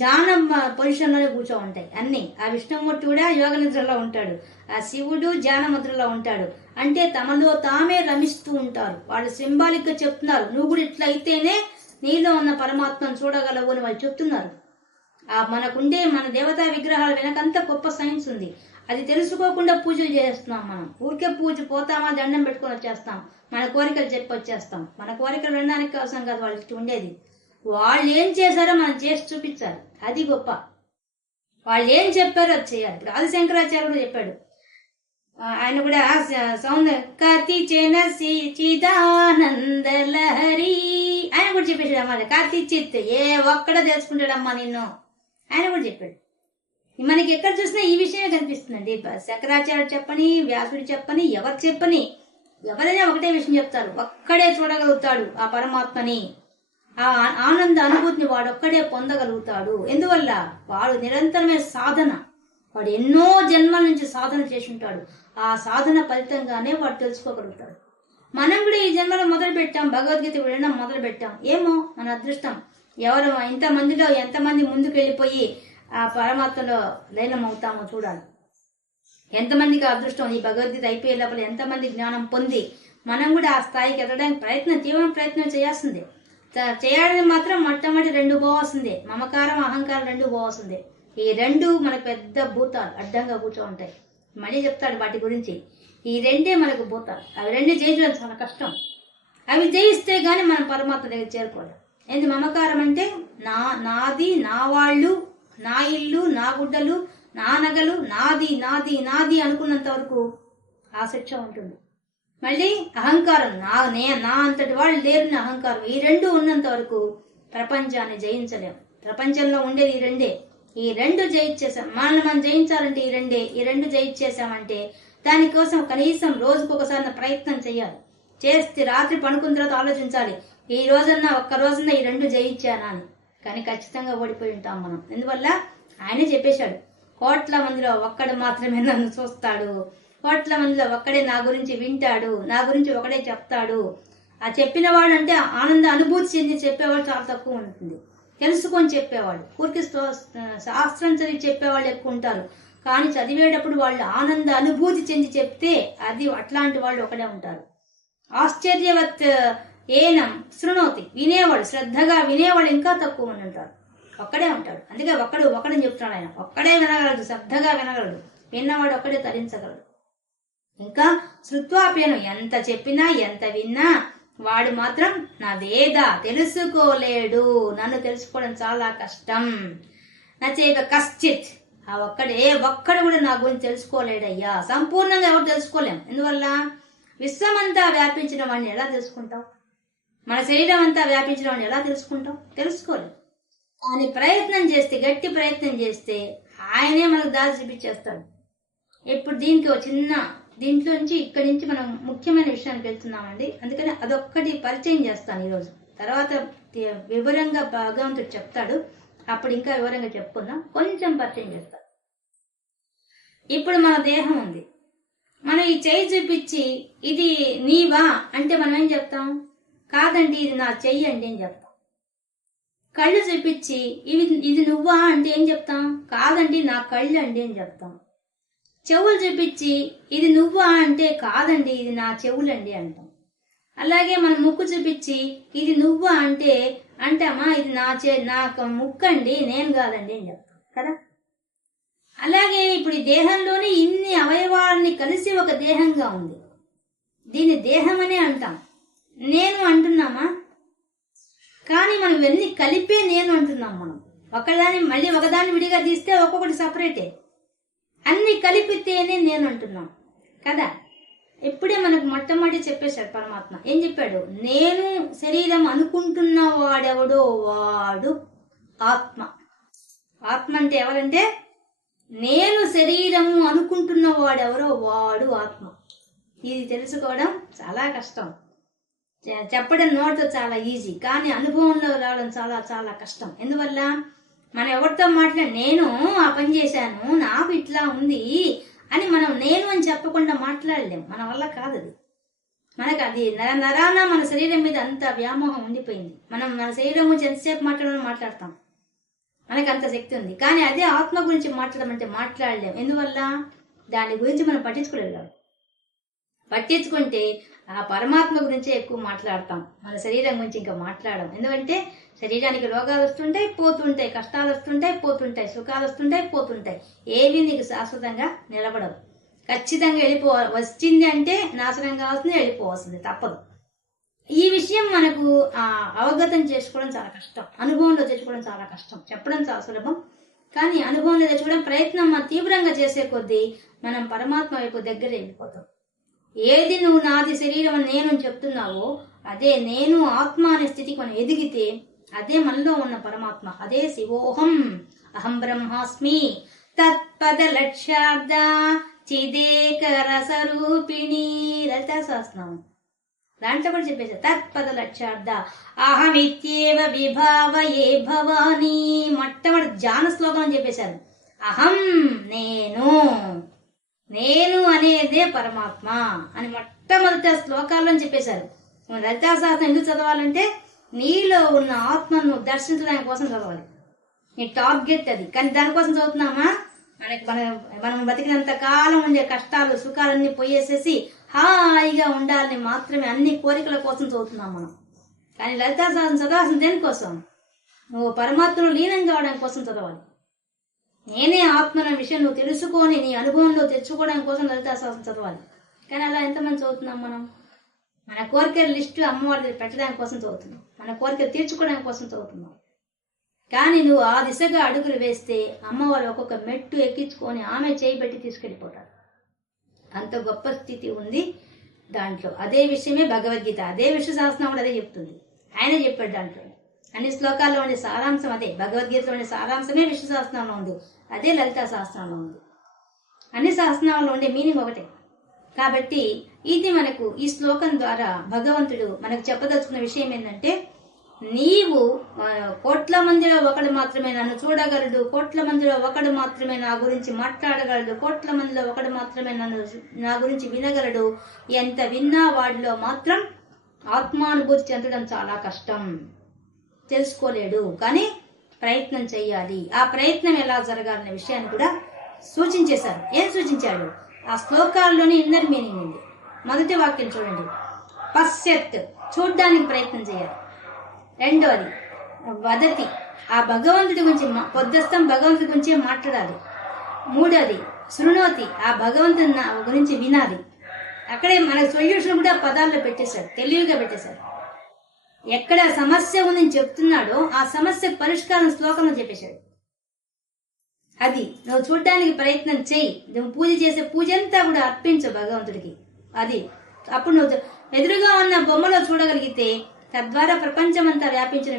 ధ్యానం పొజిషన్ లోనే కూర్చో ఉంటాయి అన్ని. ఆ విష్ణుమూర్తి కూడా యోగ నిద్రలో ఉంటాడు, ఆ శివుడు ధ్యాన ముద్రలో ఉంటాడు. అంటే తమలో తామే రమిస్తూ ఉంటారు. వాళ్ళు సింబాలిక్ గా చెప్తున్నారు, నువ్వు కూడా ఇట్లా అయితేనే నీలో ఉన్న పరమాత్మను చూడగలవు అని వాళ్ళు చెప్తున్నారు. మనకుండే మన దేవతా విగ్రహాల వెనకంత గొప్ప సైన్స్ ఉంది. అది తెలుసుకోకుండా పూజలు చేస్తున్నాం. మనం ఊరికే పూజ పోతామా, దండం పెట్టుకొని వచ్చేస్తాం, మన కోరికలు చెప్పి వచ్చేస్తాం. మన కోరికలు వినడానికి అవసరం కాదు వాళ్ళకి ఉండేది. వాళ్ళు ఏం చేశారో మనం చేసి చూపించాలి, అది గొప్ప. వాళ్ళు ఏం చెప్పారో అది చేయాలి. ఇప్పుడు ఆదిశంకరాచార్య కూడా చెప్పాడు. ఆయన కూడా కతి చెనసి చిదానందలహరి ఆయన కూడా చెప్పేశాడు అమ్మ, కతి చిత్ ఏ ఒక్కడ తెలుసుకుంటాడమ్మా నిన్ను, ఆయన కూడా చెప్పాడు. మనకి ఎక్కడ చూసినా ఈ విషయమే కనిపిస్తుందండి. శంకరాచార్యుడు చెప్పని, వ్యాసుడు చెప్పని, ఎవరు చెప్పని, ఎవరైనా ఒకటే విషయం చెప్తారు, ఒక్కడే చూడగలుగుతాడు ఆ పరమాత్మని, ఆ ఆనంద అనుభూతిని వాడొక్కడే పొందగలుగుతాడు. ఎందువల్ల వాడు నిరంతరమే సాధన, వాడు ఎన్నో జన్మల నుంచి సాధన చేసి ఉంటాడు. ఆ సాధన ఫలితంగానే వాడు తెలుసుకోగలుగుతాడు. మనం కూడా ఈ జన్మలో మొదలు పెట్టాం, భగవద్గీత వినడం మొదలు పెట్టాం. ఏమో మన అదృష్టం, ఎవరు ఇంతమందిలో ఎంతమంది ముందుకు వెళ్ళిపోయి ఆ పరమాత్మలో లీనం అవుతామో చూడాలి. ఎంతమందికి అదృష్టం ఈ భగవద్గీత అయిపోయే లోపల ఎంతమంది జ్ఞానం పొంది మనం కూడా ఆ స్థాయికి ఎదగడానికి తీవ్ర ప్రయత్నం చేయాల్సిందే. చేయాలని మాత్రం మొట్టమొదటి రెండు పోవాల్సిందే, మమకారం అహంకారం రెండు పోవాల్సిందే. ఈ రెండు మనకు పెద్ద భూతాలు అడ్డంగా కూర్చో ఉంటాయి. మళ్ళీ చెప్తాడు వాటి గురించి. ఈ రెండే మనకు భూతాలు, అవి రెండు జయించడం చాలా కష్టం. అవి జయిస్తే గాని మనం పరమాత్మ దగ్గర చేరుకోలేం. ఏంది మమకారం అంటే నాది, నా వాళ్ళు, నా ఇల్లు, నా గుడ్డలు, నా నగలు, నాది నాది నాది అనుకున్నంత వరకు ఆ శిక్ష ఉంటుంది. మళ్ళీ అహంకారం, నా అంతటి వాళ్ళు లేని అహంకారం, ఈ రెండు ఉన్నంత వరకు ప్రపంచాన్ని జయించలేం. ప్రపంచంలో ఉండేది ఈ రెండే. ఈ రెండు జయించేసాం, మనం జయించాలంటే ఈ రెండు జయించేసామంటే దానికోసం కనీసం రోజుకొకసారి ప్రయత్నం చేయాలి. చేస్తే రాత్రి పడుకున్న తర్వాత ఆలోచించాలి, ఈ రోజన్నా ఒక్క రోజున ఈ రెండు జయించానా అని. కానీ ఖచ్చితంగా ఓడిపోయి ఉంటాం మనం. ఎందువల్ల ఆయనే చెప్పేశాడు, కోట్ల మందిలో ఒక్కడు మాత్రమే నన్ను చూస్తాడు, కోట్ల మందిలో ఒక్కడే నా గురించి వింటాడు, నా గురించి ఒకడే చెప్తాడు. ఆ చెప్పిన వాడు అంటే ఆనంద అనుభూతి చెంది చెప్పేవాడు చాలా తక్కువ ఉంటుంది. తెలుసుకొని చెప్పేవాళ్ళు, ఊరికి శాస్త్రం చదివి చెప్పేవాళ్ళు ఎక్కువ ఉంటారు. కానీ చదివేటప్పుడు వాళ్ళు ఆనంద అనుభూతి చెంది చెప్తే అది అట్లాంటి వాళ్ళు ఒకడే ఉంటారు. ఆశ్చర్యవత్ ఏనం శృణోతి, వినేవాడు, శ్రద్ధగా వినేవాళ్ళు ఇంకా తక్కువ మంది ఉంటారు. ఒక్కడే ఉంటాడు. అందుకే ఒకడని చెప్తున్నాడు ఆయన. ఒక్కడే వినగలడు, శ్రద్ధగా వినగలడు, విన్నవాడు ఒక్కడే తరించగలడు. ఇంకా శృత్వాప్యను, ఎంత చెప్పినా ఎంత విన్నా వాడు మాత్రం నా వేద తెలుసుకోలేడు, నన్ను తెలుసుకోవడం చాలా కష్టం. నచేవ కశ్చిత్, ఆ ఒక్కడు కూడా నా గురించి తెలుసుకోలేడయ్యా. సంపూర్ణంగా ఎవరు తెలుసుకోలేం. ఎందువల్ల? విశ్వమంతా వ్యాపించిన వాడిని ఎలా తెలుసుకుంటాం? మన శరీరం అంతా వ్యాపించిన వాడిని ఎలా తెలుసుకుంటాం? తెలుసుకోలేం. కానీ ప్రయత్నం చేస్తే, గట్టి ప్రయత్నం చేస్తే ఆయనే మనకు దారి చూపించేస్తాడు. ఇప్పుడు దీనికి ఒక చిన్న దీంట్లో నుంచి ఇక్కడి నుంచి మనం ముఖ్యమైన విషయానికి వెళ్తున్నామండి. అందుకని అదొక్కటి పరిచయం చేస్తాను ఈరోజు. తర్వాత వివరంగా భగవంతుడు చెప్తాడు, అప్పుడు ఇంకా వివరంగా చెప్పుకుందాం. కొంచెం పరిచయం చేస్తాను. ఇప్పుడు మన దేహం ఉంది. మనం ఈ చెయ్యి చూపించి ఇది నీవా అంటే మనం ఏం చెప్తాం? కాదండి ఇది నా చెయ్యి అండి అని చెప్తాం. కళ్ళు చూపించి ఇది నువ్వా అంటే ఏం చెప్తాం? కాదండి నా కళ్ళు అండి అని చెప్తాం. చెవులు చూపించి ఇది నువ్వా అంటే కాదండి ఇది నా చెవులండి అంటాం. అలాగే మన ముక్కు చూపించి ఇది నువ్వా అంటే అంటామా ఇది నాకు ముక్కు అండి నేను కాదండి అని చెప్తాం కదా. అలాగే ఇప్పుడు ఈ దేహంలోనే ఇన్ని అవయవాలని కలిసి ఒక దేహంగా ఉంది. దీన్ని దేహం అనే అంటాం. నేను అంటున్నామా? కానీ మనం ఇవన్నీ కలిపే నేను అంటున్నాం. మనం మళ్ళీ ఒకదాన్ని విడిగా తీస్తే ఒక్కొక్కటి సపరేటే. అన్ని కలిపితేనే నేను అంటున్నాం కదా. ఇప్పుడే మనకు మొట్టమొదటి చెప్పేశాడు పరమాత్మ. ఏం చెప్పాడు? నేను శరీరం అనుకుంటున్న వాడెవడో వాడు ఆత్మ. ఆత్మ అంటే ఎవరంటే నేను శరీరము అనుకుంటున్న వాడెవరో వాడు ఆత్మ. ఇది తెలుసుకోవడం చాలా కష్టం. చెప్పడం నోటితో చాలా ఈజీ, కానీ అనుభవంలో రావడం చాలా చాలా కష్టం. ఎందువల్ల? మనం ఎవరితో నేను ఆ పని చేశాను నాకు ఇట్లా ఉంది అని మనం నేను అని చెప్పకుండా మాట్లాడలేం. మన వల్ల కాదు అది. మనకు అది నరాన మన శరీరం మీద అంత వ్యామోహం ఉండిపోయింది. మన శరీరం గురించి ఎంతసేపు మాట్లాడతాం, మనకు అంత శక్తి ఉంది. కానీ అదే ఆత్మ గురించి మాట్లాడమంటే మాట్లాడలేం. ఎందువల్ల? దాని గురించి మనం పట్టించుకోలేదు. పట్టించుకుంటే ఆ పరమాత్మ గురించే ఎక్కువ మాట్లాడతాం, మన శరీరం గురించి ఇంకా మాట్లాడడం. ఎందుకంటే శరీరానికి రోగాలు వస్తుంటాయి, పోతుంటాయి, కష్టాలు వస్తుంటాయి, పోతుంటాయి, సుఖాలు వస్తుంటాయి, పోతుంటాయి. ఏవి నీకు శాశ్వతంగా నిలబడవు. ఖచ్చితంగా వచ్చింది అంటే నాశనం కావాల్సింది, వెళ్ళిపోవాల్సింది, తప్పదు. ఈ విషయం మనకు అవగతం చేసుకోవడం చాలా కష్టం, అనుభవంలో తెచ్చుకోవడం చాలా కష్టం. చెప్పడం చాలా సులభం, కానీ అనుభవంలో తెచ్చుకోవడం ప్రయత్నం తీవ్రంగా చేసే కొద్దీ మనం పరమాత్మ వైపు దగ్గర వెళ్ళిపోతాం. ఏది నువ్వు నాది శరీరం అని నేను చెప్తున్నావో అదే నేను ఆత్మ అనే స్థితికి మనం ఎదిగితే అదే మనలో ఉన్న పరమాత్మ, అదే శివోహం అహం బ్రహ్మాస్మి తత్పద లక్ష్యార్థ చిదేక రసరూపిణి. లలితా సహస్రనామం దాంట్లో కూడా చెప్పేసారు తత్పద లక్ష్యార్థ అహమిత్యేవ విభావయే భవాని. మొట్టమొదటి ధ్యాన శ్లోకం అని చెప్పేశారు. అహం నేను అనేదే పరమాత్మ అని మొట్టమొదటి శ్లోకాల్లో చెప్పేశారు. లలితా సహస్రం ఎందుకు చదవాలంటే నీలో ఉన్న ఆత్మను దర్శించడానికి కోసం చదవాలి. నీ టార్గెట్ అది. కానీ దానికోసం చదువుతున్నామా? మనం బతికినంత కాలం ఉండే కష్టాలు సుఖాలన్నీ పోయేసేసి హాయిగా ఉండాలని మాత్రమే అన్ని కోరికల కోసం చదువుతున్నాం మనం. కానీ లలితా సహస్రం చదవాల్సిన దేనికోసం? నువ్వు పరమాత్మలో లీనం కావడం కోసం చదవాలి. నేనే ఆత్మన విషయం నువ్వు తెలుసుకొని నీ అనుభవంలో తెచ్చుకోవడం కోసం లలితా సహస్రం చదవాలి. కానీ అలా ఎంతమంది చదువుతున్నాం మనం? మన కోరికల లిస్టు అమ్మవారి పెట్టడానికి కోసం చదువుతున్నాం, మన కోరికలు తీర్చుకోవడానికి కోసం చదువుతున్నాం. కానీ నువ్వు ఆ దిశగా అడుగులు వేస్తే అమ్మవారు ఒక్కొక్క మెట్టు ఎక్కించుకొని ఆమె చేయబెట్టి తీసుకెళ్ళిపోతారు. అంత గొప్ప స్థితి ఉంది దాంట్లో. అదే విషయమే భగవద్గీత, అదే విష్ణు సహస్రనామం కూడా అదే చెప్తుంది. ఆయన చెప్పాడు దాంట్లో. అన్ని శ్లోకాల్లో ఉండే సారాంశం అదే. భగవద్గీతలో ఉండే సారాంశమే విష్ణు సహస్రనామంలో ఉంది, అదే లలితా సహస్రనామంలో ఉంది. అన్ని సహస్రనామాల్లో ఉండే మీనింగ్ ఒకటే. కాబట్టి ఇది మనకు ఈ శ్లోకం ద్వారా భగవంతుడు మనకు చెప్పదలుచుకున్న విషయం ఏంటంటే, నీవు కోట్ల మందిలో ఒకడు మాత్రమే నన్ను చూడగలడు, కోట్ల మందిలో ఒకడు మాత్రమే నా గురించి మాట్లాడగలడు, కోట్ల మందిలో ఒకడు మాత్రమే నా గురించి వినగలడు. ఎంత విన్నా వాడిలో మాత్రం ఆత్మానుభూతి చెందడం చాలా కష్టం, తెలుసుకోలేడు. కానీ ప్రయత్నం చెయ్యాలి. ఆ ప్రయత్నం ఎలా జరగాలనే విషయాన్ని కూడా సూచించేశారు. ఏం సూచించాడు? ఆ శ్లోకాల్లోనే ఇన్నర్ మీనింగ్ ఉంది. మొదటి వాక్యం చూడండి, పశ్యత్, చూడ్డానికి ప్రయత్నం చేయాలి. రెండోది వదతి, ఆ భగవంతుడి గురించి పొద్దస్తం భగవంతుడి గురించే మాట్లాడాలి. మూడోది శృణోతి, ఆ భగవంతుడి గురించి వినాలి. అక్కడే మన సొల్యూషన్ కూడా పదాల్లో పెట్టేశాడు, తెలివిగా పెట్టేశాడు. ఎక్కడ సమస్య ఉందని చెప్తున్నాడో ఆ సమస్య పరిష్కారం శ్లోకంలో చెప్పేశాడు. అది నువ్వు చూడడానికి ప్రయత్నం చెయ్యి. నువ్వు పూజ చేసే పూజ అంతా కూడా అర్పించు భగవంతుడికి. అది అప్పుడు నువ్వు ఎదురుగా ఉన్న బొమ్మలో చూడగలిగితే తద్వారా ప్రపంచమంతా వ్యాపించిన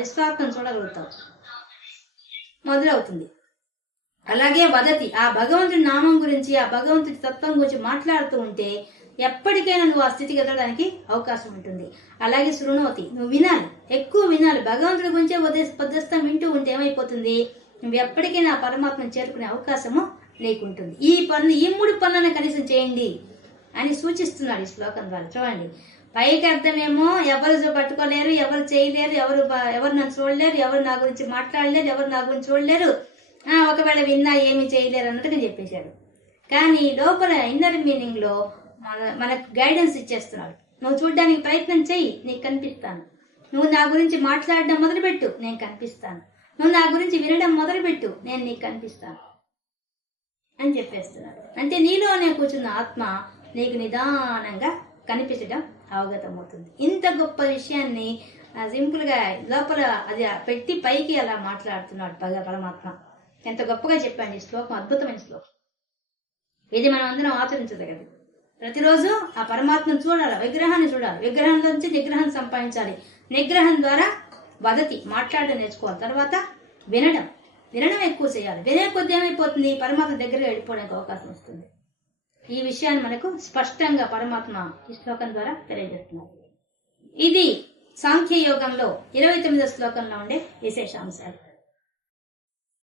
విశ్వాత్మం చూడగలుగుతావు. మొదలవుతుంది. అలాగే వదతి, ఆ భగవంతుడి నామం గురించి, ఆ భగవంతుడి తత్వం గురించి మాట్లాడుతూ ఉంటే ఎప్పటికైనా నువ్వు ఆ స్థితికి ఎదగడానికి అవకాశం ఉంటుంది. అలాగే శృణోతి, నువ్వు వినాలి, ఎక్కువ వినాలి. భగవంతుడి గురించే పొద్దుస్తం వింటూ ఉంటే ఏమైపోతుంది, నువ్వు ఎప్పటికైనా ఆ పరమాత్మను చేరుకునే అవకాశము నీకుంటుంది. ఈ 3 పనులను కనీసం చేయండి అని సూచిస్తున్నాడు ఈ శ్లోకం ద్వారా. చూడండి, పైకి అర్థమేమో ఎవరు పట్టుకోలేరు, ఎవరు చేయలేరు, ఎవరు నన్ను చూడలేరు, ఎవరు నా గురించి మాట్లాడలేరు, ఎవరు నా గురించి చూడలేరు, ఒకవేళ విన్నా ఏమి చేయలేరు అన్నట్టుగా చెప్పేశాడు. కానీ లోపల ఇన్నర్ మీనింగ్ లో మనకు గైడెన్స్ ఇచ్చేస్తున్నాడు. నువ్వు చూడడానికి ప్రయత్నం చెయ్యి, నీకు కనిపిస్తాను. నువ్వు నా గురించి మాట్లాడడం మొదలుపెట్టు, నేను కనిపిస్తాను. నువ్వు నా గురించి వినడం మొదలుపెట్టు, నేను నీకు కనిపిస్తాను అని చెప్పేస్తున్నాడు. అంటే నీలోనే కూర్చున్న ఆత్మ నీకు నిదానంగా కనిపించడం అవగతం అవుతుంది. ఇంత గొప్ప విషయాన్ని సింపుల్ గా లోపల అది పెట్టి పైకి అలా మాట్లాడుతున్నాడు పరమాత్మ. ఎంత గొప్పగా చెప్పండి ఈ శ్లోకం, అద్భుతమైన శ్లోకం. ఇది మనం అందరం ఆచరించదగదు. ప్రతిరోజు ఆ పరమాత్మను చూడాలి, విగ్రహాన్ని చూడాలి, విగ్రహంలోంచి నిగ్రహం సంపాదించాలి. నిగ్రహం ద్వారా వదతి, మాట్లాడడం నేర్చుకోవాలి. తర్వాత వినడం ఎక్కువ చేయాలి. వినే కొద్ది ఏమైపోతుంది, పరమాత్మ దగ్గర వెళ్ళిపోవడానికి అవకాశం వస్తుంది. ఈ విషయాన్ని మనకు స్పష్టంగా పరమాత్మ ఈ శ్లోకం ద్వారా తెలియజేస్తున్నారు. ఇది సాంఖ్య యోగంలో 29వ శ్లోకంలో ఉండే విశేషాంశాలు.